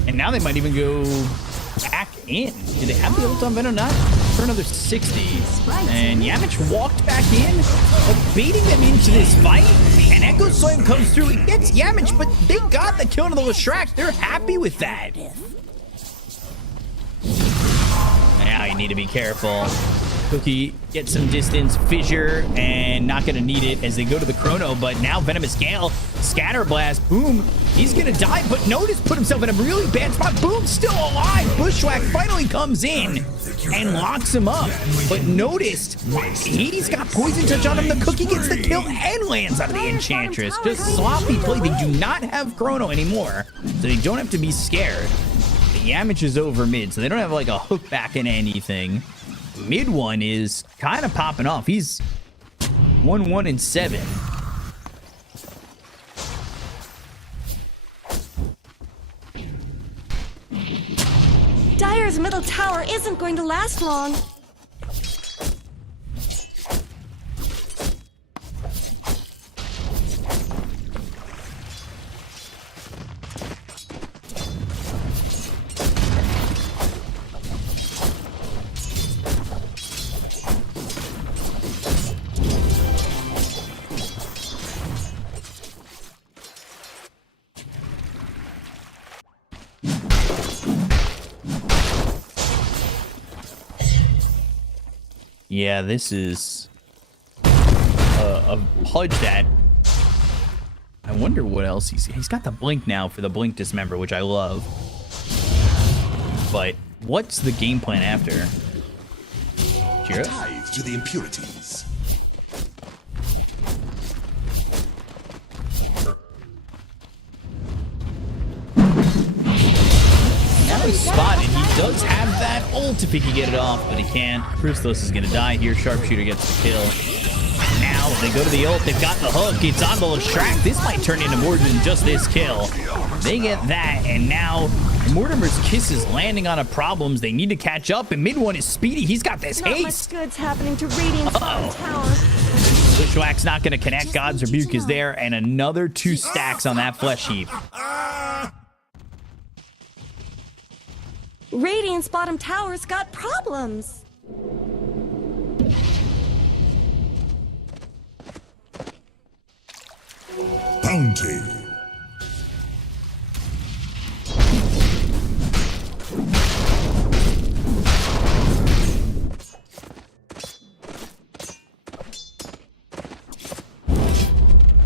And now they might even go back in. Do they have the ult on Venom? Not for another 60. And Yamich walked back in, baiting them into this fight. And Echo Slam comes through. He gets Yamich, but they got the kill on the Leshrac. They're happy with that. Now you need to be careful. Cookie gets some distance. Fissure, and not going to need it as they go to the Chrono, but now Venomous Gale, Scatter Blast, boom. He's going to die, but Notice put himself in a really bad spot. Boom, still alive. Bushwhack finally comes in and locks him up, but Noticed, Hades got Poison Touch on him. The Cookie gets the kill and lands on the Enchantress. Just sloppy play. They do not have Chrono anymore, so they don't have to be scared. The Yamich is over mid, so they don't have like a hook back in anything. Mid one is kind of popping off. He's 1-1-7. Dire's middle tower isn't going to last long. Yeah, this is a Pudge that I wonder what else he's got the blink now for the blink dismember, which I love. But what's the game plan after? A tithe to the impurities. Now he's spotted. He does have that ult if he can get it off, but he can't. Christos is gonna die here. Sharpshooter gets the kill. Now they go to the ult. They've got the hook. It's on the Leshrac. This might turn into more than just this kill. They get that, and now Mortimer's Kiss is landing on a problems. They need to catch up, and mid one is speedy. He's got this Not haste. much good's happening to Radiant's bottom tower. Bushwhack's not gonna connect. God's Rebuke is there, and another 2 stacks on that flesh heap. Radiant's bottom tower's got problems. Bounty.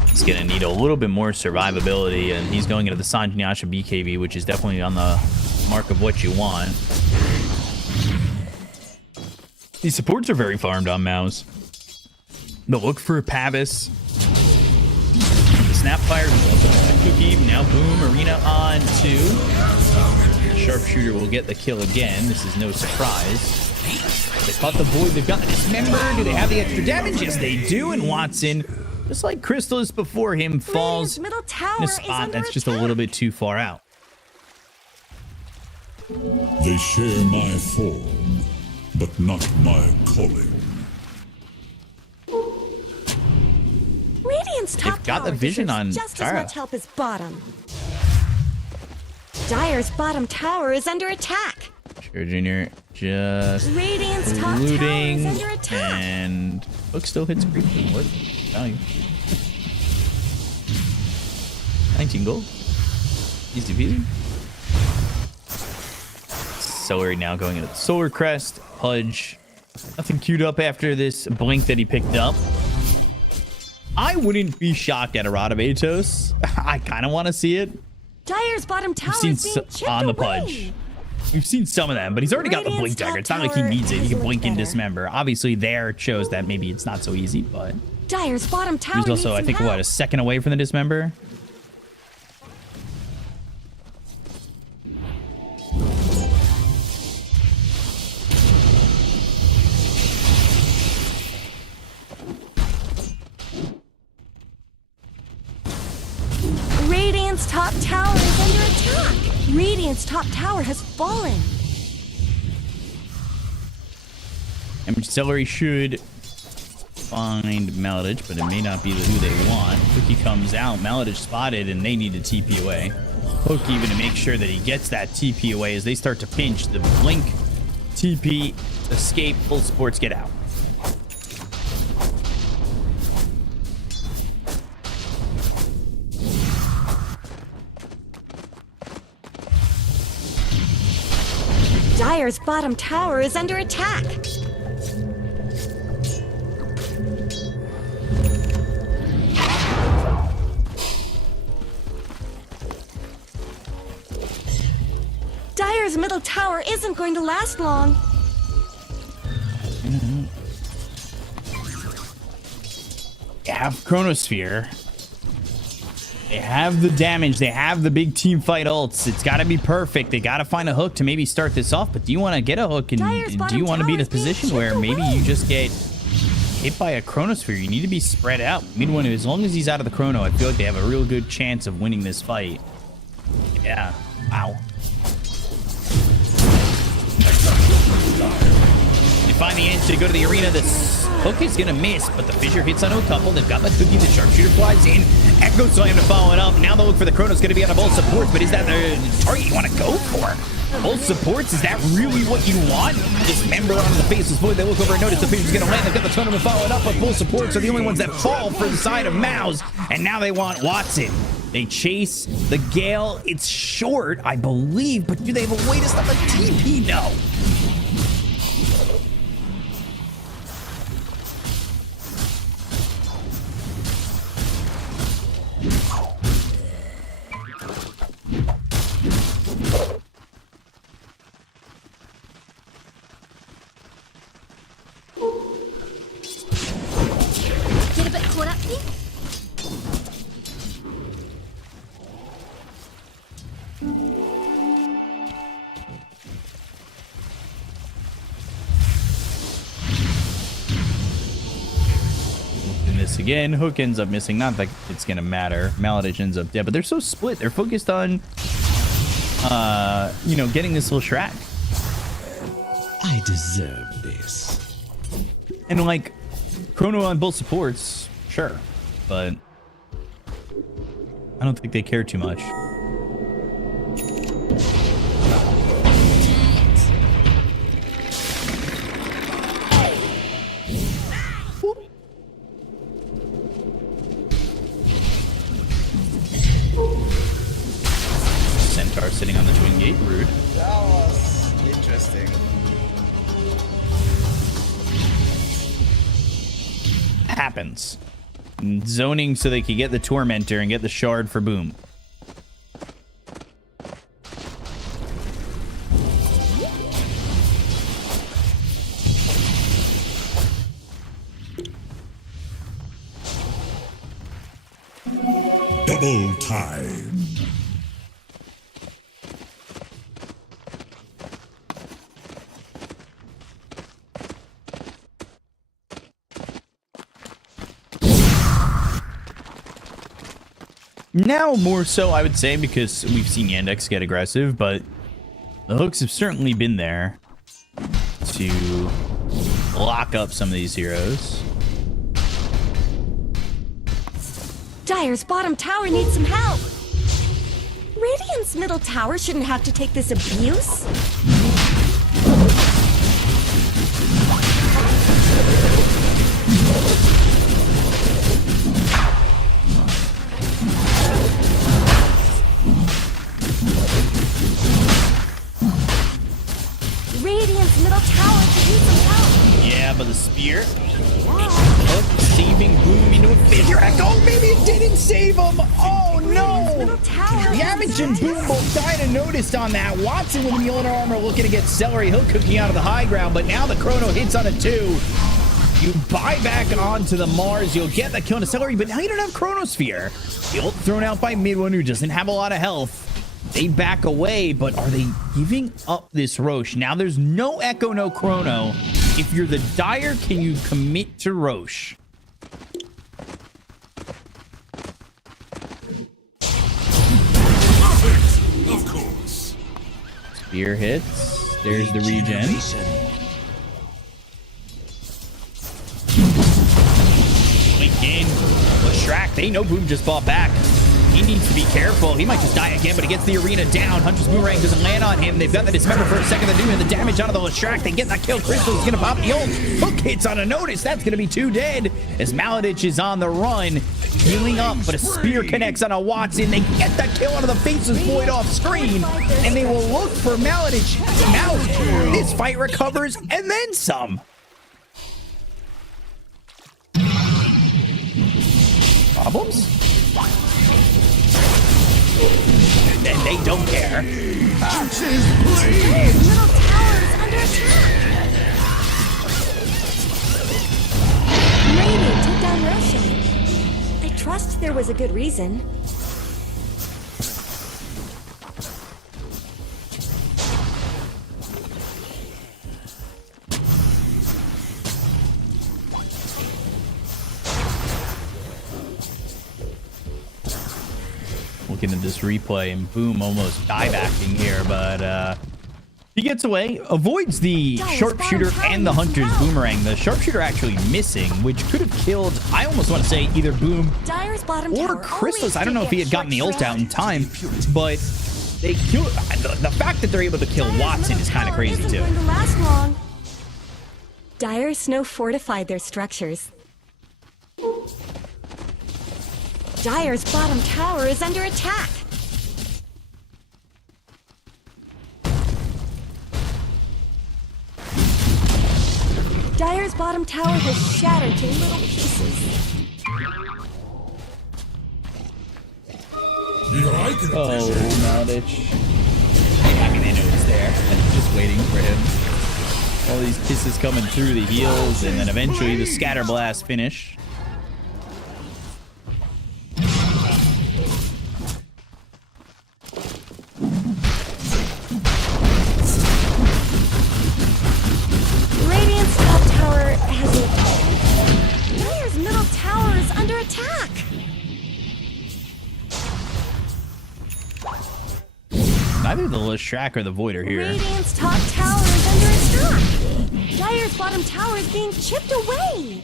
He's gonna need a little bit more survivability, and he's going into the Sanjanyasha BKB, which is definitely on the mark of what you want. These supports are very farmed on MOUZ. The look for Pavis. The Snapfire is also a Cookie. Now boom, Arena on 2. Sharpshooter will get the kill again. This is no surprise. They caught the Void. They've got the Dismember. Do they have the extra damage? Yes, they do. And Watson, just like Crystallis before him, falls in middle tower a spot that's just a little bit too far out. They share my form, but not my calling. Radiant's top They've got tower the vision deserves on just Tara. as much help as bottom. Dire's bottom tower is under attack. Sure, Junior just Radiant's top tower looting, is under attack. and Hook still hits creep. What value? 19 gold. Easy peasy. Celery now going into the Solar Crest. Pudge, nothing queued up after this blink that he picked up. I wouldn't be shocked at a Rod of Atos. I kind of want to see it. Dire's bottom tower We've is seen being chipped on the away. Pudge. We've seen some of them, but he's already got the blink Radiant's dagger. top It's not like he tower needs it. He is can much blink and better. dismember. Obviously, there shows that maybe it's not so easy, but Dire's bottom tower he's also, I needs think, some what, a help. second away from the dismember? Radiant's top tower is under attack. Radiant's top tower has fallen. And Celery should find Maladich, but it may not be who they want. Cookie comes out, Maladich spotted, and they need to TP away. Hook even to make sure that he gets that TP away as they start to pinch. The blink, TP, escape, full supports get out. Dire's bottom tower is under attack. Dire's middle tower isn't going to last long. They have Chronosphere. They have the damage. They have the big team fight ults. It's got to be perfect. They got to find a hook to maybe start this off. But do you want to get a hook? And do you want to be in a position where maybe you just get hit by a Chronosphere? You need to be spread out. Mid-one, as long as he's out of the Chrono, I feel like they have a real good chance of winning this fight. Yeah. Wow. They find the answer to go to the arena. This hook is gonna miss, but the fissure hits onto a couple. They've got the cookie. The sharpshooter flies in. Echo Slam to follow it up. Now the look for the Chrono is gonna be on both supports, but is that the target you want to go for? Both supports, is that really what you want? Dismember onto the faceless void. They look over and notice the fissure's gonna land. They've got the tournament followed up, but both supports are the only ones that fall for the side of MOUZ, and now they want Watson. They chase the Gale. It's short, I believe, but do they have a way to stop a TP? No. Get a bit caught up here? This again. Hook ends up missing. Not like it's gonna matter. Maladich ends up dead, but they're so split. They're focused on you know, getting this little Shrek. I deserve this. And like Chrono on both supports, sure, but I don't think they care too much. Centaur sitting on the twin gate, rude. That was interesting. Happens. Zoning so they could get the Tormentor and get the shard for Boom. Double time. Now more so, I would say, because we've seen Yandex get aggressive, but the hooks have certainly been there to lock up some of these heroes. Dire's bottom tower needs some help. Radiant's middle tower shouldn't have to take this abuse. Radiant's middle tower could use some help. Yeah, but the spear hook saving Boom into a fissure. Oh, maybe it didn't save him. Oh no! Middle tower. Yamich and Boom both died unnoticed on that. Watson with the Mjolnir armor looking to get Celery. He'll cooking out of the high ground, but now the Chrono hits on a 2. You buy back onto the Mars, you'll get the kill on a Celery, but now you don't have Chronosphere. The ult thrown out by Mid-One, who doesn't have a lot of health. They back away, but are they giving up this Roche? Now there's no Echo, no Chrono. If you're the Dire, can you commit to Roche? Of course. Spear hits. There's the regen. Again, Leshrac, they know Boom just fought back. He needs to be careful. He might just die again, but he gets the arena down. Hunter's Boomerang doesn't land on him. They've got the Dismember for a second. They're doing the damage onto the Leshrac. They get that kill. Crystal's going to pop the ult. Hook hits on a notice. That's going to be 2 dead as Maladich is on the run. Healing up, but a spear connects on a Watson. They get that kill out of the faceless void off screen, and they will look for Maladich. MOUZ, this fight recovers, and then some. Problems? And they don't care. Axes, Dire's middle tower is under attack. Radiant took down Roshan. I trust there was a good reason. Looking at this replay, and boom, almost diebacking here, but he gets away, avoids the sharpshooter and the hunter's boomerang. The sharpshooter actually missing, which could have killed, I almost want to say, either Boom Dire's bottom or tower Chrysalis. always I don't know if he had gotten the ult out in time, but they kill. The fact that they're able to kill Watson is kind of crazy too. Going to last long. Dire Snow fortified their structures. Dire's bottom tower is under attack. Dire's bottom tower has shattered to little pieces. Oh, Malditch. I mean, they know it's there. I'm just waiting for him. All these kisses coming through the heels, and then eventually the scatter blast finish. Radiant's top tower has a... Dire's middle tower is under attack. Neither the Leshrac or the Void are here. Radiant's top tower is under attack. Dire's bottom tower is being chipped away.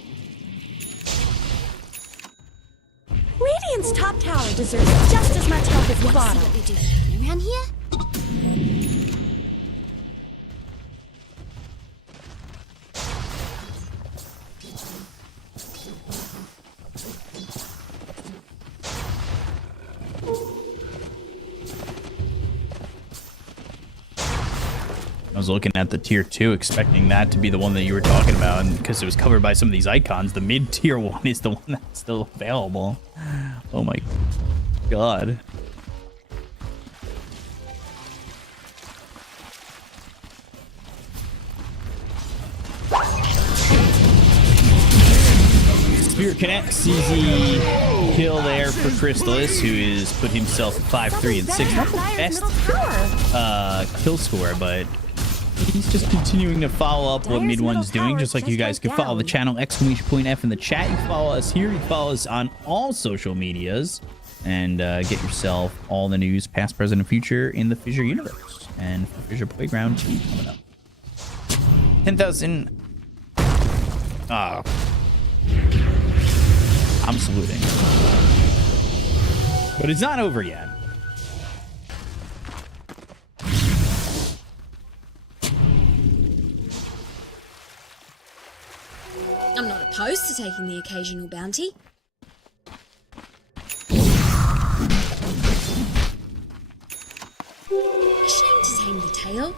Radiant's top tower deserves just as much help as the bottom. What we do around here? I was looking at the tier 2, expecting that to be the one that you were talking about, and because it was covered by some of these icons, the mid-tier one is the one that's still available. Oh my god. Spirit connects, easy kill there for Chrysalis, who has put himself at 5-3 and 6. Not the best kill score, but he's just continuing to follow up what Mid One's doing, just like you guys can follow the channel !F in the chat. You can follow us here. You can follow us on all social medias, and get yourself all the news, past, present, and future in the FISSURE Universe and FISSURE Playground 2 coming up. 10,000. I'm saluting, but it's not over yet. I'm not opposed to taking the occasional bounty. A shame to tame the tail.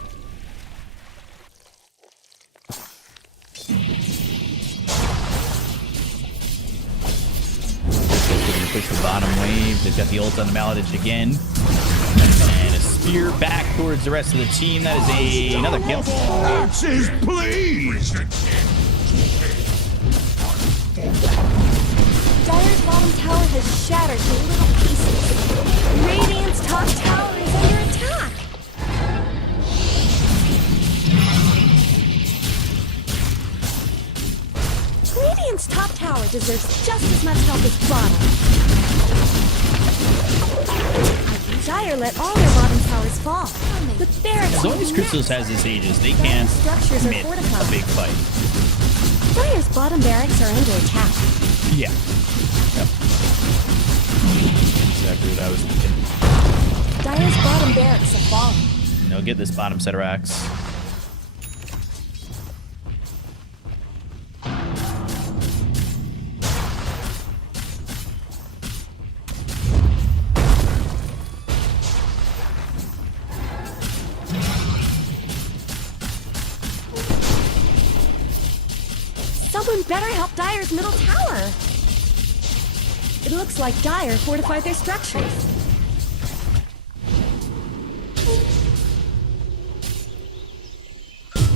Push the bottom wave. They've got the ult on the Maladich again. And a spear back towards the rest of the team. That is another kill. Axes, please! Dire's bottom tower has shattered to little pieces. Radiant's top tower is under attack. Radiant's top tower deserves just as much help as bottom. Dire let all their bottom towers fall. The barracks As long as Chrysalis has his Aegis, they can't structures are commit fortified. a big fight. Dire's bottom barracks are under attack. Yeah. Yep. Exactly what I was thinking. Dire's bottom barracks have fallen. No, get this bottom set of racks. Someone better help Dire's middle tower. It looks like Dire fortified their structures.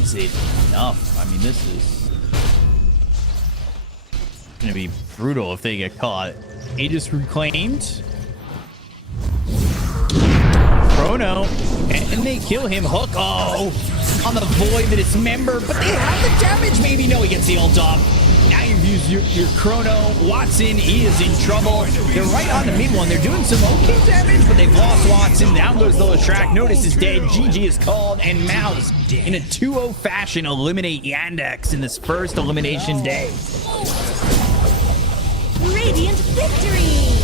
is it enough? I mean, this is gonna be brutal if they get caught. Aegis reclaimed. Chrono, and they kill him. Hook, oh, on the void that it's member, but they have the damage. Maybe no, he gets the ult off. Now you've used your Chrono. Watson is in trouble. They're right on the mid one. They're doing some okay damage, but they've lost Watson. Down goes the Leshrac. Notice is dead. GG is called, and MOUZ in a 2-0 fashion eliminate Yandex in this first elimination day. Radiant victory!